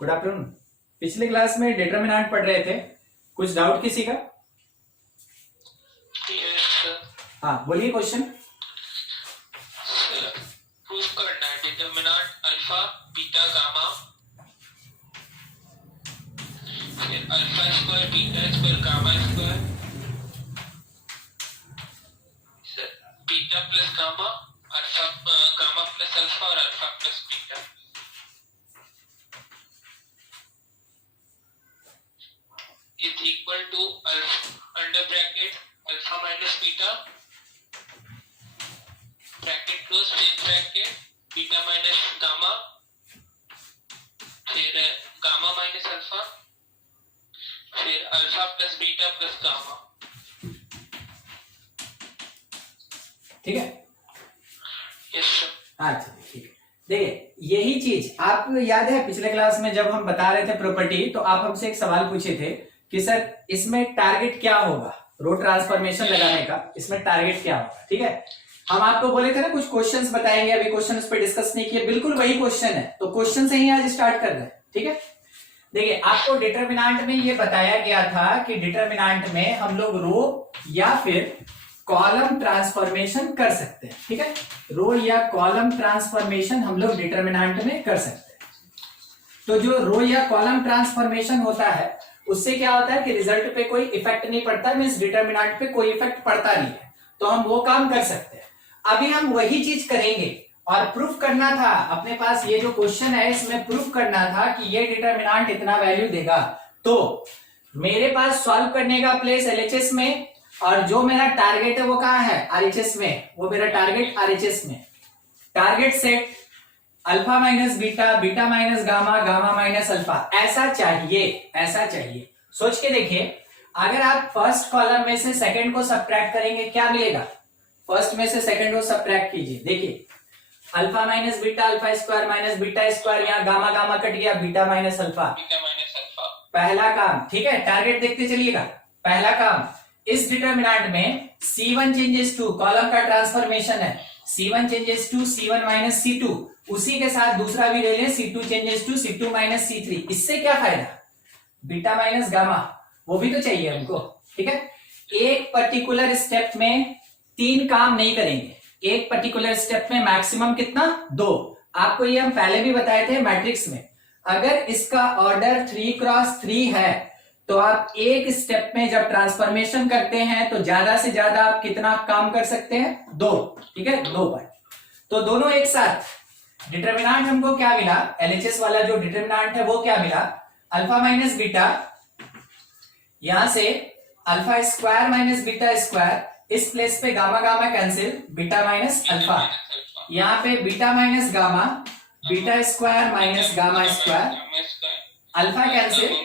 Good afternoon. पिछले class में determinant पढ़ रहे थे, कुछ डाउट किसी का? हाँ बोलिए क्वेश्चन। प्रूफ करना है डिटरमिनेंट अल्फा बीटा गामा फिर alpha square beta square gamma square beta plus gamma alpha gamma plus alpha और alpha plus beta is equal to under bracket alpha minus beta bracket close फिर bracket beta minus gamma फिर gamma minus alpha फिर alpha plus beta plus gamma। ठीक है? Yes sir. अच्छा ठीक है। देखिए यही चीज आपको याद है पिछले क्लास में जब हम बता रहे थे प्रॉपर्टी, तो आप हमसे एक सवाल पूछे थे कि सर इसमें टारगेट क्या होगा रो ट्रांसफॉर्मेशन लगाने का, इसमें टारगेट क्या होगा। ठीक है, हम आपको बोले थे ना कुछ क्वेश्चंस बताएंगे, अभी क्वेश्चन पे डिस्कस नहीं किए, बिल्कुल वही क्वेश्चन है, तो क्वेश्चन से ही आज स्टार्ट कर रहे हैं। ठीक है, देखिए आपको डिटरमिनेंट में ये बताया गया था कि डिटरमिनेंट में हम लोग रो या फिर कॉलम ट्रांसफॉर्मेशन कर सकते हैं। ठीक है, रो या कॉलम ट्रांसफॉर्मेशन हम लोग डिटरमिनेंट में कर सकते हैं। तो जो रो या कॉलम ट्रांसफॉर्मेशन होता है उससे क्या होता है कि रिजल्ट पे कोई इफेक्ट नहीं पड़ता, मींस डिटरमिनेंट पे कोई इफेक्ट पड़ता नहीं है, तो हम वो काम कर सकते हैं। अभी हम वही चीज करेंगे और प्रूफ करना था, अपने पास ये जो क्वेश्चन है इसमें प्रूफ करना था कि ये डिटरमिनेंट इतना वैल्यू देगा। तो मेरे पास सॉल्व करने का प्लेस एलएचएस में, और जो मेरा टारगेट है वो कहाँ है, आरएचएस में। वो मेरा टारगेट आरएचएस में। Target set alpha minus beta, beta minus gamma, gamma minus alpha, ऐसा चाहिए, ऐसा चाहिए। सोच के देखिए, अगर आप फर्स्ट कॉलम में से सेकंड को सब्ट्रैक्ट करेंगे क्या मिलेगा? फर्स्ट में से सेकंड को सब्ट्रैक्ट कीजिए, देखिए alpha minus beta, alpha square minus beta square, यहाँ गामा गामा कट गया, बीटा माइनस अल्फा, पहला काम। ठीक है, टारगेट देखते चलिएगा। पहला काम, इस डिटरमिनेंट में C1 चेंजेस टू, कॉलम का ट्रांसफॉर्मेशन है, C1 changes to C1 minus C2, उसी के साथ दूसरा भी ले लें C2 changes to C2 minus C3। इससे क्या फायदा? बीटा माइनस गामा, वो भी तो चाहिए हमको। ठीक है, एक पर्टिकुलर स्टेप में 3 काम नहीं करेंगे, एक पर्टिकुलर स्टेप में मैक्सिमम कितना? 2। आपको ये हम पहले भी बताए थे मैट्रिक्स में, अगर इसका ऑर्डर 3x3 है तो आप एक स्टेप में जब ट्रांसफॉर्मेशन करते हैं तो ज्यादा से ज्यादा आप कितना काम कर सकते हैं? 2। ठीक है, 2 बार। तो दोनों एक साथ डिटरमिनेंट हमको क्या मिला, एलएचएस वाला जो डिटरमिनेंट है वो क्या मिला? अल्फा माइनस बीटा, यहां से alpha square minus beta square, इस प्लेस पे gamma gamma cancel, beta minus alpha, यहाँ पे beta minus gamma, beta square minus gamma square, alpha cancel,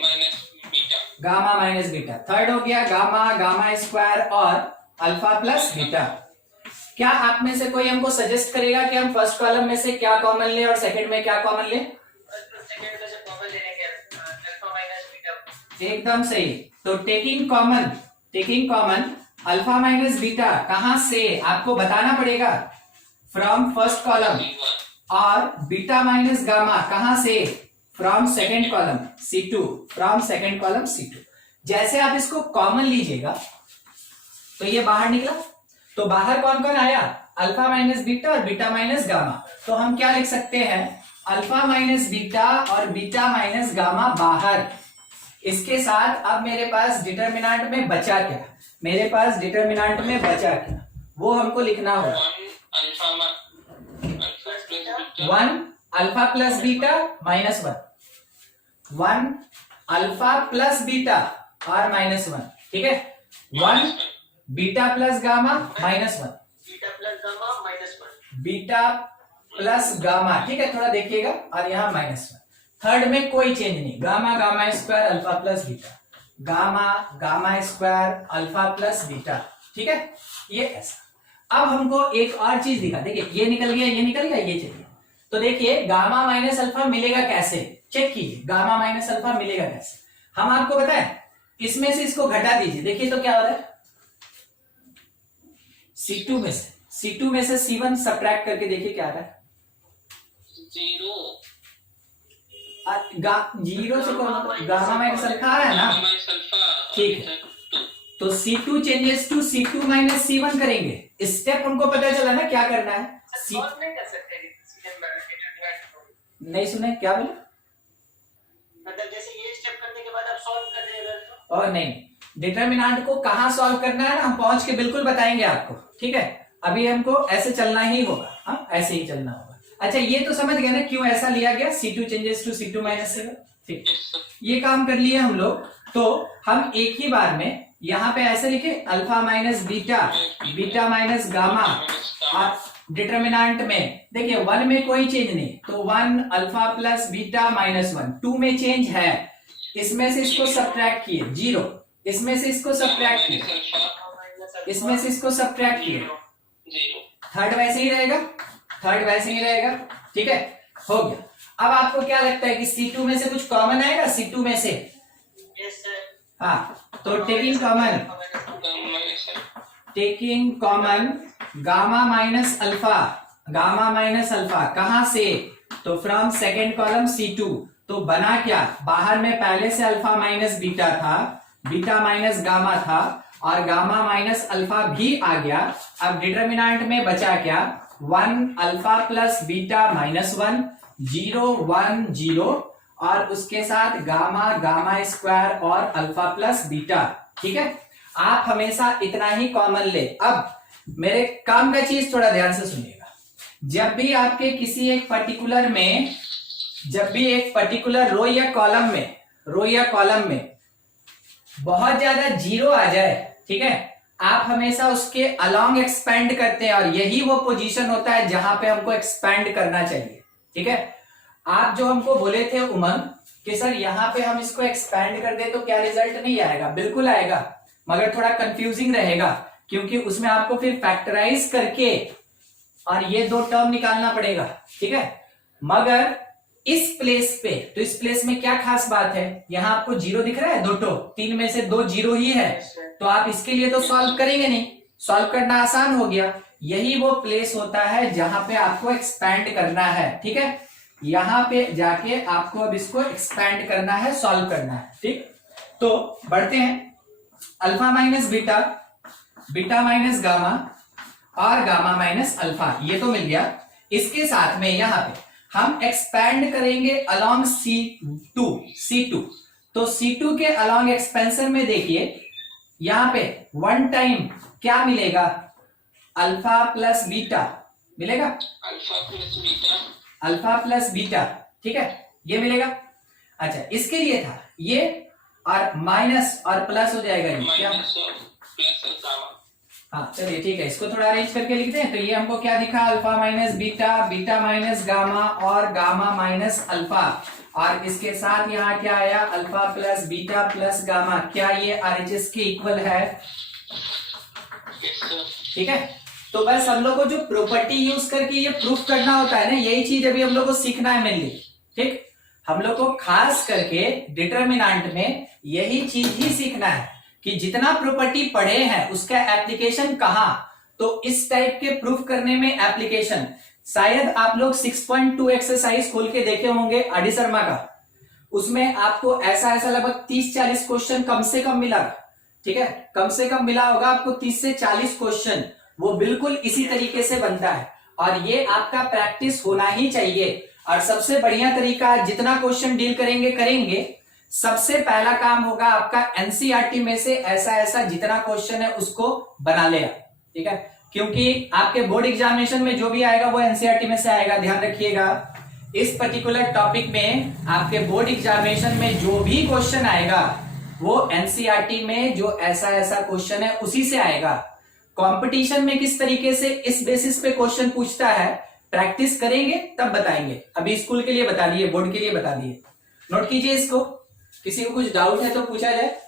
gamma minus beta. Third हो गया गामा गामा स्क्वायर और alpha plus beta. क्या आप में से कोई हमको सजेस्ट करेगा कि हम फर्स्ट कॉलम में से क्या कॉमन ले और सेकंड में क्या कॉमन ले? सेकंड में से कॉमन लेने के अल्फा माइनस बीटा। एकदम सही। तो taking common alpha minus beta कहां से आपको बताना पड़ेगा? फ्रॉम फर्स्ट कॉलम, और बीटा माइनस गामा कहां से? From second column C2, from second column C2। जैसे आप इसको कॉमन लीजिएगा तो ये बाहर निकला, तो बाहर कौन कौन आया? अल्फा माइनस बीटा और बीटा माइनस गामा। तो हम क्या लिख सकते हैं? अल्फा माइनस बीटा और बीटा माइनस गामा बाहर। इसके साथ अब मेरे पास डिटरमिनेंट में बचा क्या? मेरे पास डिटरमिनेंट में बचा क्या वो हमको लिखना होगा। 1 alpha plus beta minus 1 alpha plus beta और माइनस 1। ठीक है, 1 beta plus gamma minus 1, beta plus gamma minus 1, beta plus gamma. ठीक है, थोड़ा देखिएगा, और यहाँ माइनस 1। थर्ड में कोई चेंज नहीं, gamma gamma square alpha plus beta, gamma gamma square alpha plus beta. ठीक है, ये ऐसा। अब हमको एक और चीज दिखा, देखिए ये निकल गया, ये निकल गया, ये चाहिए। तो देखिए गामा माइनस अल्फा मिलेगा कैसे, चेक कीजिए गामा माइनस अल्फा मिलेगा कैसे। हम आपको बताएं, इसमें से इसको घटा दीजिए, देखिए तो क्या हो रहा है? C2 में से C1 सब्ट्रैक्ट करके देखिए क्या आ रहा है? 0। जीरो से कौन गामा माइनस अल्फा है ना, गामा माइनस अल्फा, ठीक है। तो C2 changes to C2 minus C1 करेंगे। स्टेप हमको पता चला ना क्या करना है। सॉल्व नहीं कर सकते डिटरमिनेंट, नहीं सुने क्या बोले? मतलब जैसे ये स्टेप करने के बाद आप सॉल्व कर देगा तो, और नहीं, डिटरमिनेंट को कहाँ सॉल्व करना है ना, हम पहुंच के बिल्कुल बताएंगे आपको, ठीक है। अभी हमको ऐसे चलना ही होगा, हाँ ऐसे ही चलना होगा। अच्छा ये तो समझ गए ना क्यों ऐसा लिया गया, C2 changes to C2 minus C1, ठीक। ये काम कर लिए हम लोग। तो हम एक ही बार में यहाँ पे ऐसे लिखे alpha minus beta, beta minus gamma, और डिटरमिनेंट में देखिए 1 में कोई चेंज नहीं, तो 1 अल्फा प्लस बीटा माइनस 1, 2 में चेंज है, इसमें से इसको सब्ट्रैक्ट किए 0, इसमें से इसको सब्ट्रैक्ट किए, इसमें से इसको सब्ट्रैक्ट किए, थर्ड वैसे ही रहेगा, थर्ड वैसे ही रहेगा, ठीक है, हो गया। अब आपको क्या लगता है कि C2 में से कुछ कॉमन आएगा? C2 में से यस सर, हाँ, तो taking common gamma minus alpha, gamma minus alpha कहां से? तो फ्रॉम सेकेंड कॉलम C2। तो बना क्या, बाहर में पहले से अल्फा माइनस बीटा था, बीटा माइनस गामा था, और गामा माइनस अल्फा भी आ गया। अब डिटरमिनेंट में बचा क्या, 1 अल्फा प्लस बीटा माइनस 1, 0 1 0, और उसके साथ गामा, गामा स्क्वायर और अल्फा प्लस बीटा, ठीक है। आप हमेशा इतना ही कॉमन ले। अब मेरे काम का चीज थोड़ा ध्यान से सुनिएगा। जब भी आपके किसी एक पर्टिकुलर में, जब भी एक पर्टिकुलर रो या कॉलम में बहुत ज्यादा जीरो आ जाए, ठीक है, आप हमेशा उसके अलोंग एक्सपेंड करते हैं, और यही वो पोजीशन होता है जहां पे हमको एक्सपेंड करना चाहिए, ठीक है। आप जो हमको बोले थे उमंग कि सर यहाँ पे हम इसको एक्सपैंड कर दे तो क्या रिजल्ट नहीं आएगा? बिल्कुल आएगा, मगर थोड़ा कंफ्यूजिंग रहेगा, क्योंकि उसमें आपको फिर फैक्टराइज करके और ये दो टर्म निकालना पड़ेगा, ठीक है। मगर इस प्लेस पे, तो इस प्लेस में क्या खास बात है, यहाँ आपको जीरो दिख रहा है, दो 3 में से 2 जीरो ही है, तो आप इसके लिए तो सॉल्व करेंगे नहीं, सॉल्व करना आसान हो गया। यही वो प्लेस होता है जहां पे आपको एक्सपैंड करना है, ठीक है। यहां पे जाके आपको अब इसको एक्सपैंड करना है, सॉल्व करना है, ठीक। तो बढ़ते हैं, alpha minus beta, beta minus gamma और गामा माइनस अल्फा, ये तो मिल गया। इसके साथ में यहां पे हम एक्सपैंड करेंगे अलोंग C2। तो C2 के अलोंग एक्सपेंशन में देखिए यहां पे 1 टाइम क्या मिलेगा, अल्फा प्लस बीटा मिलेगा, अल्फा प्लस बीटा, ठीक है, ये मिलेगा। अच्छा इसके लिए था ये, और माइनस और प्लस हो जाएगा ये क्या, हाँ चलिए ठीक है, इसको थोड़ा अरेंज करके लिखते हैं। तो ये हमको क्या दिखा, alpha minus beta, beta minus gamma और गामा माइनस अल्फा, और इसके साथ यहाँ क्या आया, alpha plus beta plus gamma, क्या ये RHS के इक्वल है? ठीक है। तो बस हम लोग को जो प्रॉपर्टी यूज करके ये प्रूफ करना होता है ना, यही चीज अभी हम लोग को सीखना है मेनली, ठीक। हम लोग को खास करके डिटरमिनेंट में यही चीज ही सीखना है कि जितना प्रॉपर्टी पढ़े हैं उसका एप्लीकेशन कहां। तो इस टाइप के प्रूफ करने में एप्लीकेशन, शायद आप लोग 6.2 एक्सरसाइज खोल के देखे होंगे अडी शर्मा का, उसमें आपको ऐसा लगभग 30-40 क्वेश्चन कम से कम मिला, ठीक है, कम से कम मिला होगा आपको 30 से 40 क्वेश्चन, वो बिल्कुल इसी तरीके से बनता है, और ये आपका प्रैक्टिस होना ही चाहिए। और सबसे बढ़िया तरीका, जितना क्वेश्चन डील करेंगे, सबसे पहला काम होगा आपका एनसीईआरटी में से ऐसा जितना क्वेश्चन है उसको बना लेगा, ठीक है, क्योंकि आपके बोर्ड एग्जामिनेशन में जो भी आएगा वो एनसीईआरटी में से आएगा। ध्यान रखिएगा, इस पर्टिकुलर टॉपिक में आपके बोर्ड एग्जामिनेशन में जो भी क्वेश्चन आएगा वो एनसीईआरटी में जो ऐसा क्वेश्चन है उसी से आएगा। कंपटीशन में किस तरीके से इस बेसिस पे क्वेश्चन पूछता है, प्रैक्टिस करेंगे तब बताएंगे। अभी स्कूल के लिए बता दिए, बोर्ड के लिए बता दिए, नोट कीजिए इसको। किसी को कुछ डाउट है तो पूछा जाए।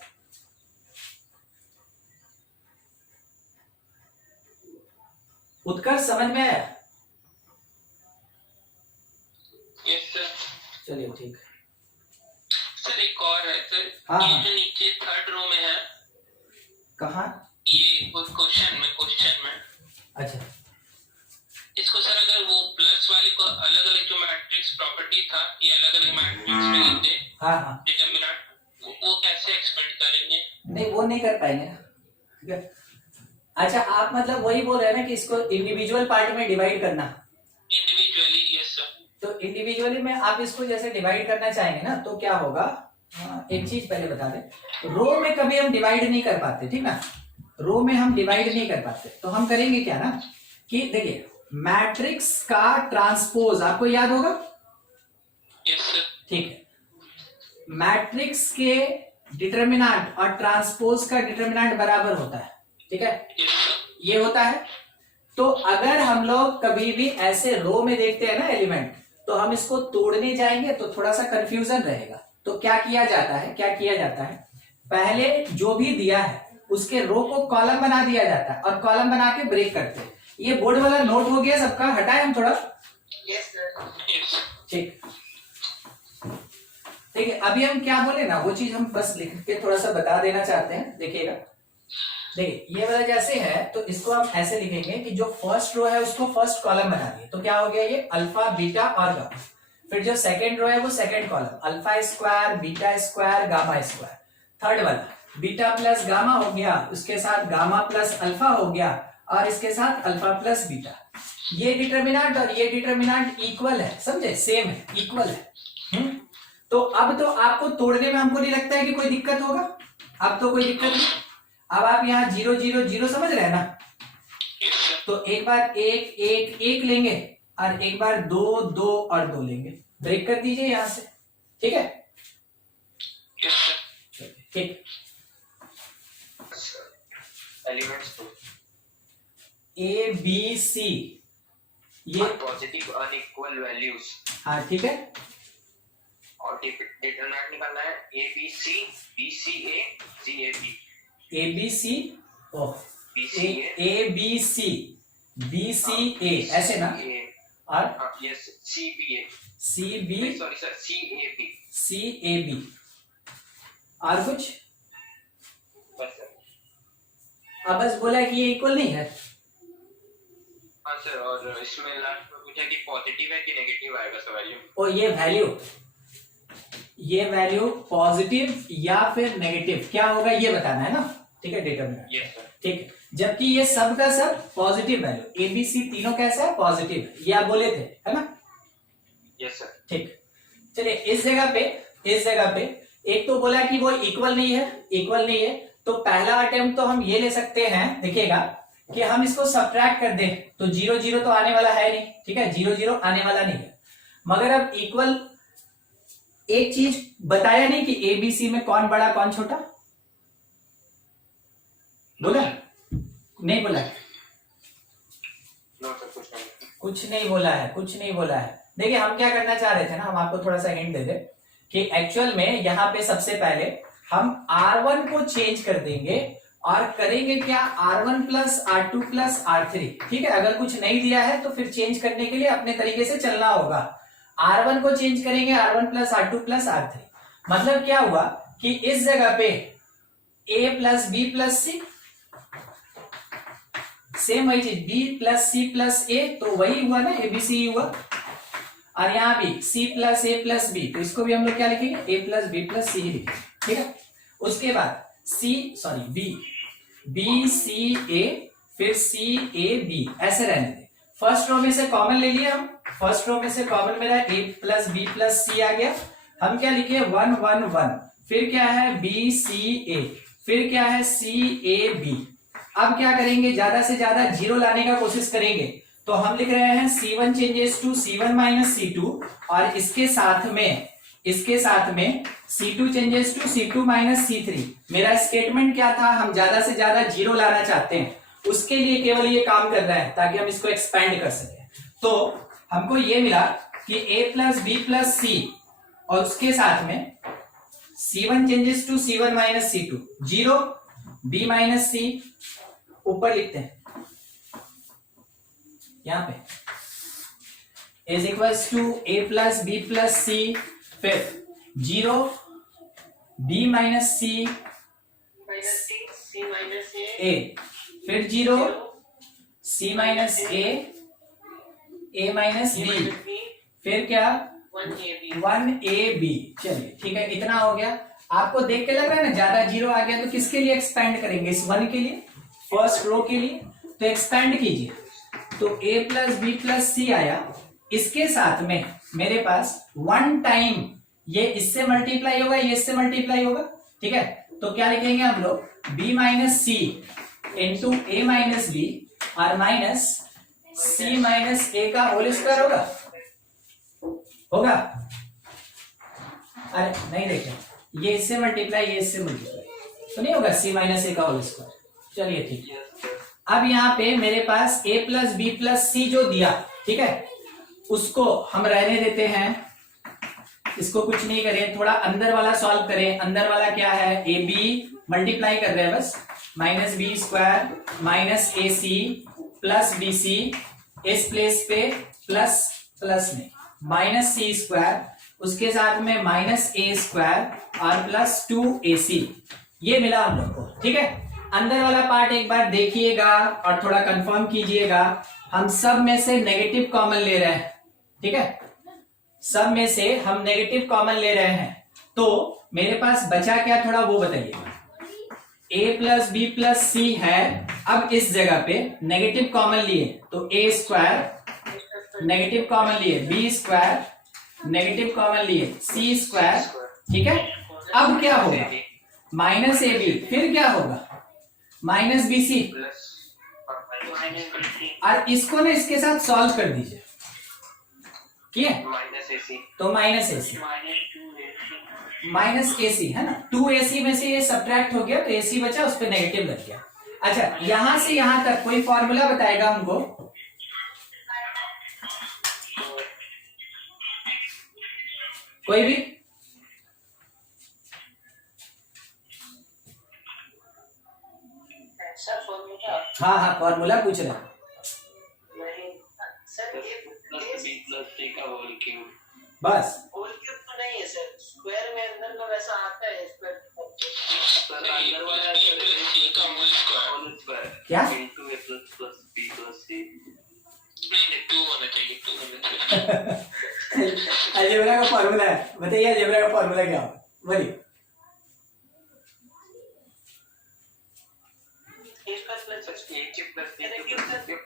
उत्कर्ष समझ में आया? Yes sir. चलिए ठीक। सर एक और है सर, हाँ, ये हाँ। जो नीचे थर्ड रो में है, कहाँ? ये क्वेश्चन में अच्छा, इसको सर अगर वो प्लस प्लस वाले को अलग अलग जो मैट्रिक्स प्रॉपर्टी था ये अलग अलग मैट्रिक्स में लिख दे हाँ हाँ, डिटरमिनेंट वो कैसे एक्सपेंड करेंगे? नहीं वो नहीं कर पाएंगे ना, ठीक है। अच्छा आप मतलब वही बोल रहे हैं ना कि इसको इंडिविजुअल पार्ट में डिवाइड करना, इंडिविजुअली? Yes sir. तो इंडिविजुअली में आप इसको जैसे डिवाइड करना चाहेंगे ना तो क्या होगा, एक चीज पहले बता दें, रो में कभी हम डिवाइड नहीं कर पाते, ठीक ना, रो में हम डिवाइड नहीं कर पाते, तो हम करेंगे क्या ना कि देखिए मैट्रिक्स का ट्रांसपोज आपको याद होगा, यस सर। ठीक है, मैट्रिक्स के डिटरमिनेंट और ट्रांसपोज का डिटरमिनेंट बराबर होता है, ठीक है, यस सर। ये होता है। तो अगर हम लोग कभी भी ऐसे रो में देखते हैं ना एलिमेंट, तो हम इसको तोड़ने जाएंगे तो थोड़ा सा कंफ्यूजन रहेगा, तो क्या किया जाता है, पहले जो भी दिया है उसके रो को कॉलम बना दिया जाता है और कॉलम बना के ब्रेक करते हैं। ये बोर्ड वाला नोट हो गया सबका, हटाए हम थोड़ा, यस सर। यस। ठीक ठीक है। अभी हम क्या बोले ना वो चीज हम बस लिख के थोड़ा सा बता देना चाहते हैं, देखिएगा, देखिए ये वाला जैसे है तो इसको हम ऐसे लिखेंगे कि जो फर्स्ट रो है उसको फर्स्ट कॉलम बना दिए, तो क्या हो गया ये अल्फा बीटा और गामा। फिर जो सेकंड रो है वो second column, alpha square beta square gamma square. Third वाला बीटा प्लस गामा हो गया, उसके साथ गामा प्लस अल्फा हो गया और इसके साथ अल्फा प्लस बीटा। ये डिटरमिनेंट और ये डिटरमिनेंट इक्वल है, समझे, सेम है, इक्वल है। तो अब तो आपको तोड़ने में हमको नहीं लगता है कि कोई दिक्कत होगा, अब तो कोई दिक्कत नहीं। अब आप यहाँ 0 0 0 समझ रहे हैं ना, तो एक बार एक एक एक लेंगे और एक बार 2 2 और 2 लेंगे, ब्रेक कर दीजिए यहां से, ठीक है, ठीक। एलिमेंट्स तो ए बी सी ये पॉजिटिव अनइक्वल वैल्यूज, हाँ ठीक है, और डिटरमिनेंट निकालना है A B C B C A C A B, A B C O A B C B C A ऐसे ना, और yes C B A C B, sorry sir C A B, C A B, और कुछ बस sir. अब बस बोला कि ये इक्वल नहीं है, हाँ सर, और इसमें लास्ट में पूछा कि पॉजिटिव है कि नेगेटिव आएगा सर वैल्यू, और ये वैल्यू पॉजिटिव या फिर नेगेटिव क्या होगा ये बताना है ना, ठीक है, डिटरमिनेंट, यस सर। ठीक है। जबकि ये सब का सब positive value, A B C तीनों कैसा है, पॉजिटिव है, ये आप बोले थे, है ना, यस सर। ठीक। चलिए इस जगह पे एक तो बोला कि वो इक्वल नहीं है, तो पहला अटेम्प्ट तो हम ये ले सकते हैं, देखिएगा कि हम इसको सब्ट्रैक्ट कर दें तो 0 0 तो आने वाला है नहीं, ठीक है, 0 0 आने वाला नहीं है, मगर अब इक्वल एक चीज बताया नहीं कि ए बी सी में कौन बड़ा कौन छोटा, बोला नहीं बोला है? नो सर, कुछ नहीं बोला है। देखिए हम क्या करना चाह रहे थे ना, हम आपको थोड़ा सा हिंट दे दे कि एक्चुअल में यहाँ पे सबसे पहले हम R1 को चेंज कर देंगे और करेंगे क्या, R1 plus R2 plus R3, ठीक है। अगर कुछ नहीं दिया है तो फिर चेंज करने के लिए अपने तरीके से चलना होगा। R1 को चेंज करेंगे R1 plus R2 plus R3, मतलब क्या हुआ कि इस जगह पे A plus B plus C, same वही चीज B plus C plus A, तो वही हुआ ना, ABC हुआ, और यहाँ भी C plus A plus B, तो इसको भी हम लोग क्या लिखेंगे, A plus B plus C लिखेंगे, ठीक है। उसके बाद B C A फिर C A B ऐसे रहने दे। फर्स्ट रो में से कॉमन ले लिया हम, फर्स्ट रो में से कॉमन मेरा A plus B plus C आ गया, हम क्या लिखे 1 1 1, फिर क्या है B C A, फिर क्या है C A B। अब क्या करेंगे, ज्यादा से ज्यादा जीरो लाने का कोशिश करेंगे, तो हम लिख रहे हैं C1 changes to C1 minus C2, और इसके साथ में C2 changes to C2 minus C3। मेरा स्टेटमेंट क्या था, हम ज्यादा से ज्यादा जीरो लाना चाहते हैं, उसके लिए केवल ये काम कर रहा है ताकि हम इसको एक्सपेंड कर सके। तो हमको ये मिला कि A plus B plus C, और उसके साथ में C1 changes to C1 minus C2, 0 B minus C, ऊपर लिखते हैं यहां पे is equals to A plus B plus C, फिर 0 B minus C C minus A, फिर 0 C minus A a minus A b, minus B, फिर क्या 1AB. 1ab। चलिए ठीक है, इतना हो गया। आपको देख के लग रहा है ना ज्यादा जीरो आ गया, तो किसके लिए एक्सपेंड करेंगे? इस 1 के लिए, फर्स्ट रो के लिए। तो एक्सपेंड कीजिए, तो a प्लस बी प्लस सी आया। इसके साथ में मेरे पास 1 टाइम ये इससे मल्टीप्लाई होगा, ये इससे मल्टीप्लाई होगा, ठीक है। तो क्या लिखेंगे हम लोग? b माइनस सी इंटू ए माइनस बी और माइनस सी माइनस ए का होल स्क्वायर होगा। अरे नहीं, देखें, ये इससे मल्टीप्लाई, ये इससे मल्टीप्लाई, तो नहीं होगा सी माइनस ए का होल स्क्वायर। चलिए ठीक है। अब यहाँ पे मेरे पास a प्लस बी प्लस सी जो दिया, ठीक है, उसको हम रहने देते हैं, इसको कुछ नहीं करें, थोड़ा अंदर वाला सॉल्व करें। अंदर वाला क्या है? ए बी मल्टीप्लाई कर रहे हैं बस, माइनस बी स्क्वायर माइनस ए सी प्लस बी सी, इस प्लेस पे प्लस प्लस में माइनस सी स्क्वायर, उसके साथ में माइनस ए स्क्वायर और प्लस 2ac, ये मिला हम लोग को, ठीक है। अंदर वाला पार्ट एक बार देखिएगा और थोड़ा कंफर्म कीजिएगा। हम सब में से नेगेटिव कॉमन ले रहे हैं, ठीक है, सब में से हम नेगेटिव कॉमन ले रहे हैं, तो मेरे पास बचा क्या थोड़ा वो बताइएगा। a प्लस बी प्लस सी है, अब इस जगह पे नेगेटिव कॉमन लिए तो a स्क्वायर नेगेटिव कॉमन लिए, बी स्क्वायर नेगेटिव कॉमन लिए, सी स्क्वायर, ठीक है। अब क्या होगा? माइनस ए बी, फिर क्या होगा? माइनस बी सी, और इसको ना इसके साथ सॉल्व कर दीजिए, ठीक है। माइनस ए सी, तो माइनस ए सी -2AC. माइनस ए सी है ना, 2ac में से ये सब्ट्रैक्ट हो गया तो ac बचा, उस पर नेगेटिव लग गया। अच्छा, यहां से यहां तक कोई फॉर्मूला बताएगा हमको? कोई भी? सर फॉर्मूला हाँ हाँ, फॉर्मूला पूछ रहे हैं। नहीं सर, ये प्लस बी प्लस सी का होल क्यूब। बस होल क्यूब तो नहीं है सर, स्क्वायर में अंदर का वैसा आता है स्क्वायर। सर अंदर वाला है सर ए सी का होल स्क्वायर। होल स्क्वायर क्या? इनटू ए प्लस बी प्लस सी। नहीं 2 होना चाहिए, 2 होना चाहिए। अलजेब्रा का फॉर्मूला है, बताइए अलजेब्रा का फॉर्मूला क्या होगा? बोलिए। A square plus A cube plus B cube plus cube.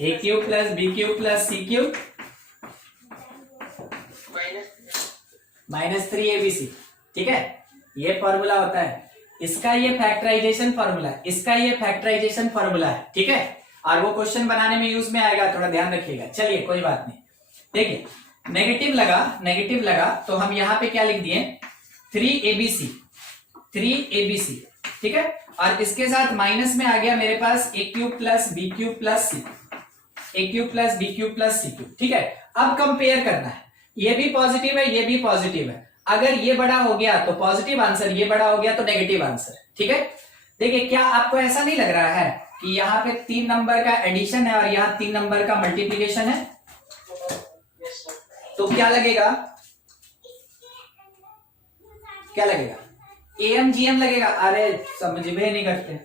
A cube plus B cube plus C cube minus 3abc, ठीक है, ये फॉर्मूला होता है। इसका ये फैक्टराइजेशन फॉर्मूला है, इसका ये फैक्टराइजेशन फॉर्मूला है, ठीक है। और वो क्वेश्चन बनाने में यूज में आएगा, थोड़ा ध्यान रखिएगा। चलिए कोई बात नहीं। देखिए नेगेटिव लगा तो हम यहाँ पे क्या लिख दिए? 3abc, ठीक है। और इसके साथ माइनस में आ गया मेरे पास a cube plus B cube plus C, a cube plus B cube plus C cube, ठीक है। अब कंपेयर करना है, ये भी पॉजिटिव है, ये भी पॉजिटिव है। अगर ये बड़ा हो गया तो पॉजिटिव आंसर, ये बड़ा हो गया तो नेगेटिव आंसर, ठीक है। देखिए क्या आपको ऐसा नहीं लग रहा है कि यहाँ पे 3 नंबर का एडिशन है और यहाँ 3 नंबर का मल्टीप्लीकेशन है? तो क्या लगेगा? क्या लगेगा? AMGM लगेगा। अरे समझ में नहीं करते,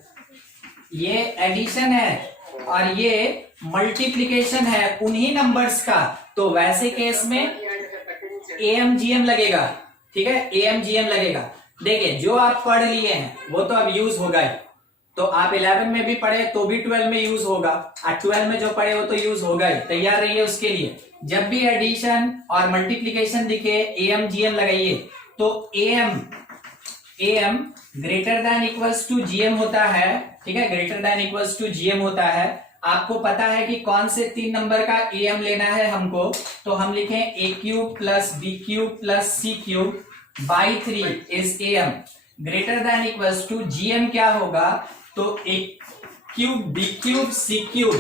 ये एडिशन है और ये मल्टीप्लीकेशन है उन्हीं नंबर्स का, तो वैसे केस में AMGM लगेगा, ठीक है, AMGM लगेगा। देखिए जो आप पढ़ लिए हैं वो तो अब यूज होगा ही, तो आप 11 में भी पढ़े तो भी 12 में यूज होगा, और 12 में जो पढ़े वो तो यूज होगा ही। तैयार रहिए उसके लिए। जब भी एडिशन और मल्टीप्लीकेशन दिखे AMGM लगाइए। तो AM greater than equals to GM होता है, ठीक है, greater than equals to GM होता है। आपको पता है कि कौन से 3 नंबर का AM लेना है हमको, तो हम लिखें a cube plus B cube plus C cube by 3 is AM। Greater than equals to GM क्या होगा? तो a cube B cube C cube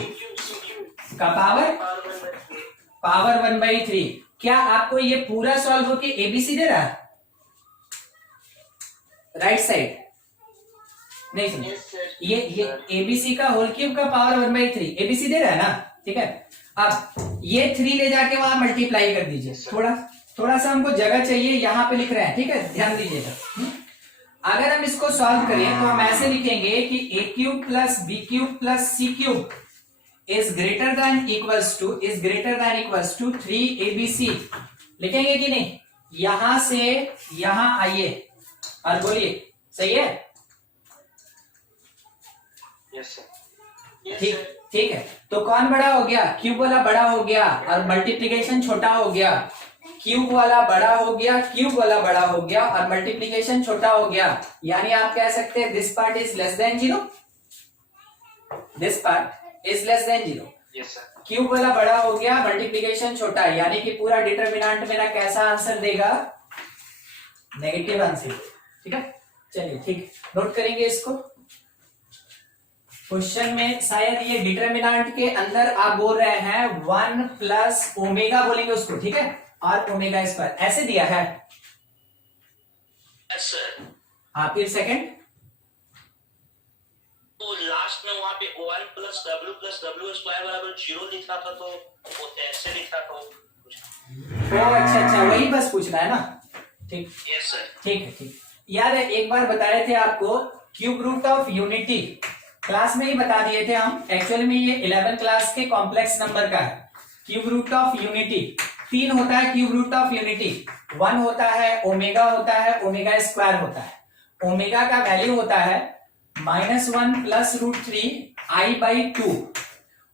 का पावर 1/3। क्या आपको ये पूरा सॉल्व होके ABC दे रहा है? राइट साइड नहीं समझ, ये ABC का होल क्यूब का पावर 1/3 ABC दे रहा है ना, ठीक है। अब ये 3 ले जाके वहां मल्टीप्लाई कर दीजिए। थोड़ा सा हमको जगह चाहिए, यहां पे लिख रहे हैं, ठीक है, ध्यान दीजिएगा। अगर हम इसको सॉल्व करें तो हम ऐसे लिखेंगे कि a cube plus B cube plus C cube is greater than equals to 3ABC लिखेंगे कि नहीं? यहां से यहां आइए और बोलिए, सही है? Yes sir. ठीक है। तो कौन बड़ा हो गया? क्यूब वाला बड़ा हो गया और मल्टीप्लीकेशन छोटा हो गया। क्यूब वाला बड़ा हो गया, क्यूब वाला बड़ा हो गया और मल्टीप्लीकेशन छोटा हो गया। यानी आप कह सकते हैं this part is less than 0, this part is less than 0। Yes sir. Cube वाला बड़ा हो गया, मल्टीप्लीकेशन छोटा है, यानी कि पूरा डिटरमिनेंट मेरा कैसा आंसर देगा? Negative answer. ठीक है, चलिए ठीक, नोट करेंगे इसको। क्वेश्चन में शायद ये डिटरमिनेंट के अंदर आप बोल रहे हैं 1 प्लस ओमेगा बोलेंगे उसको, ठीक है, और ओमेगा स्क्वायर ऐसे दिया है। Yes sir. हाँ, फिर सेकंड तो लास्ट में वहां पे 1 प्लस w स्क्वायर बराबर 0 लिखा था, तो वो ऐसे लिखा था। ओ अच्छा, वही बस पूछना है ना? ठीक। Yes sir. ठीक है, ठीक। याद है एक बार बताए थे आपको cube root of unity, class में ही बता दिए थे हम। एक्चुअली में ये 11 क्लास के कॉम्प्लेक्स नंबर का है। क्यूब रूट ऑफ यूनिटी 3 होता है। क्यूब रूट ऑफ यूनिटी 1 होता है, ओमेगा होता है, ओमेगा स्क्वायर होता है। ओमेगा का वैल्यू होता है -1 प्लस √3i/2।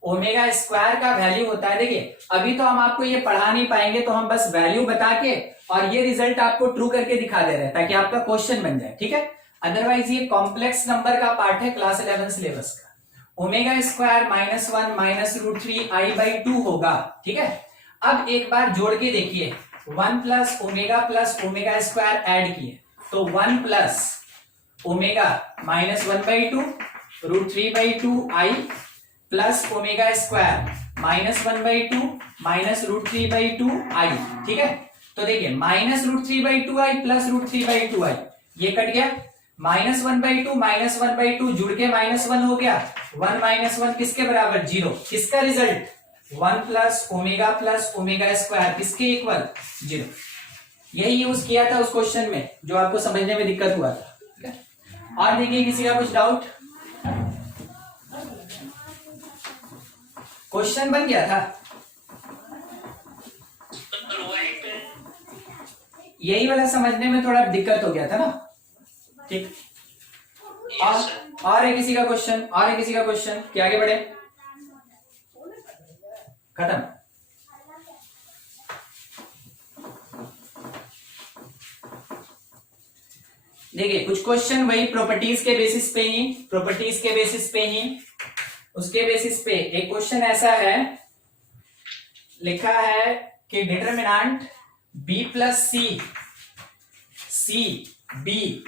ओमेगा स्क्वायर का वैल्यू होता है, देखिए अभी तो हम आपको ये पढ़ा नहीं पाएंगे, तो हम बस वैल्यू बता के और ये रिजल्ट आपको ट्रू करके दिखा दे रहे हैं ताकि आपका क्वेश्चन बन जाए, ठीक है। अदरवाइज ये कॉम्प्लेक्स नंबर का पार्ट है क्लास 11 सिलेबस का। ओमेगा स्क्वायर -1 -√3i/2 होगा, ठीक है। अब एक बार जोड़ के देखिए, 1 प्लस ओमेगा स्क्वायर ऐड किए तो 1 plus omega -1/2 √3/2i plus omega square -1/2 √3/2i, ठीक है। तो देखिए -√3/2i प्लस √3/2i ये कट गया, -1/2 जुड़ के -1 हो गया। 1 -1 किसके बराबर? 0। किसका रिजल्ट? 1 प्लस ओमेगा स्क्वायर किसके इक्वल? 0। यही यूज किया था उस क्वेश्चन में जो आपको समझने में दिक्कत हुआ था, ठीक है। और देखिए किसी का कुछ डाउट? क्वेश्चन बन गया था, यही वाला समझने में थोड़ा दिक्कत हो गया था ना, ठीक। और है किसी का क्वेश्चन? और है किसी का क्वेश्चन कि आगे बढ़े? खत्म? देखिए कुछ क्वेश्चन वही प्रॉपर्टीज के बेसिस पे ही उसके बेसिस पे एक क्वेश्चन ऐसा है, लिखा है कि determinant b plus C B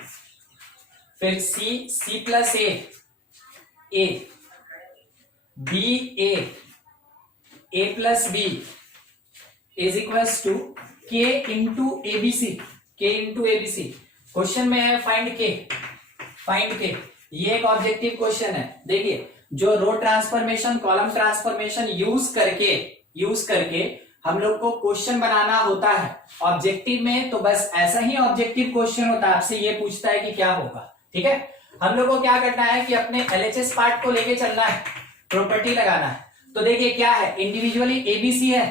फिर C plus A B A plus B is equals to K into ABC. Question में है फाइंड के। ये एक ऑब्जेक्टिव क्वेश्चन है। देखिए जो रो ट्रांसफॉर्मेशन, कॉलम ट्रांसफॉर्मेशन यूज करके हम लोग को क्वेश्चन बनाना होता है ऑब्जेक्टिव में, तो बस ऐसा ही ऑब्जेक्टिव क्वेश्चन होता है, आपसे ये पूछता है कि क्या होगा, ठीक है। हम लोग को क्या करना है कि अपने LHS पार्ट को लेके चलना है, प्रॉपर्टी लगाना है। तो देखिए क्या है, इंडिविजुअली ABC है,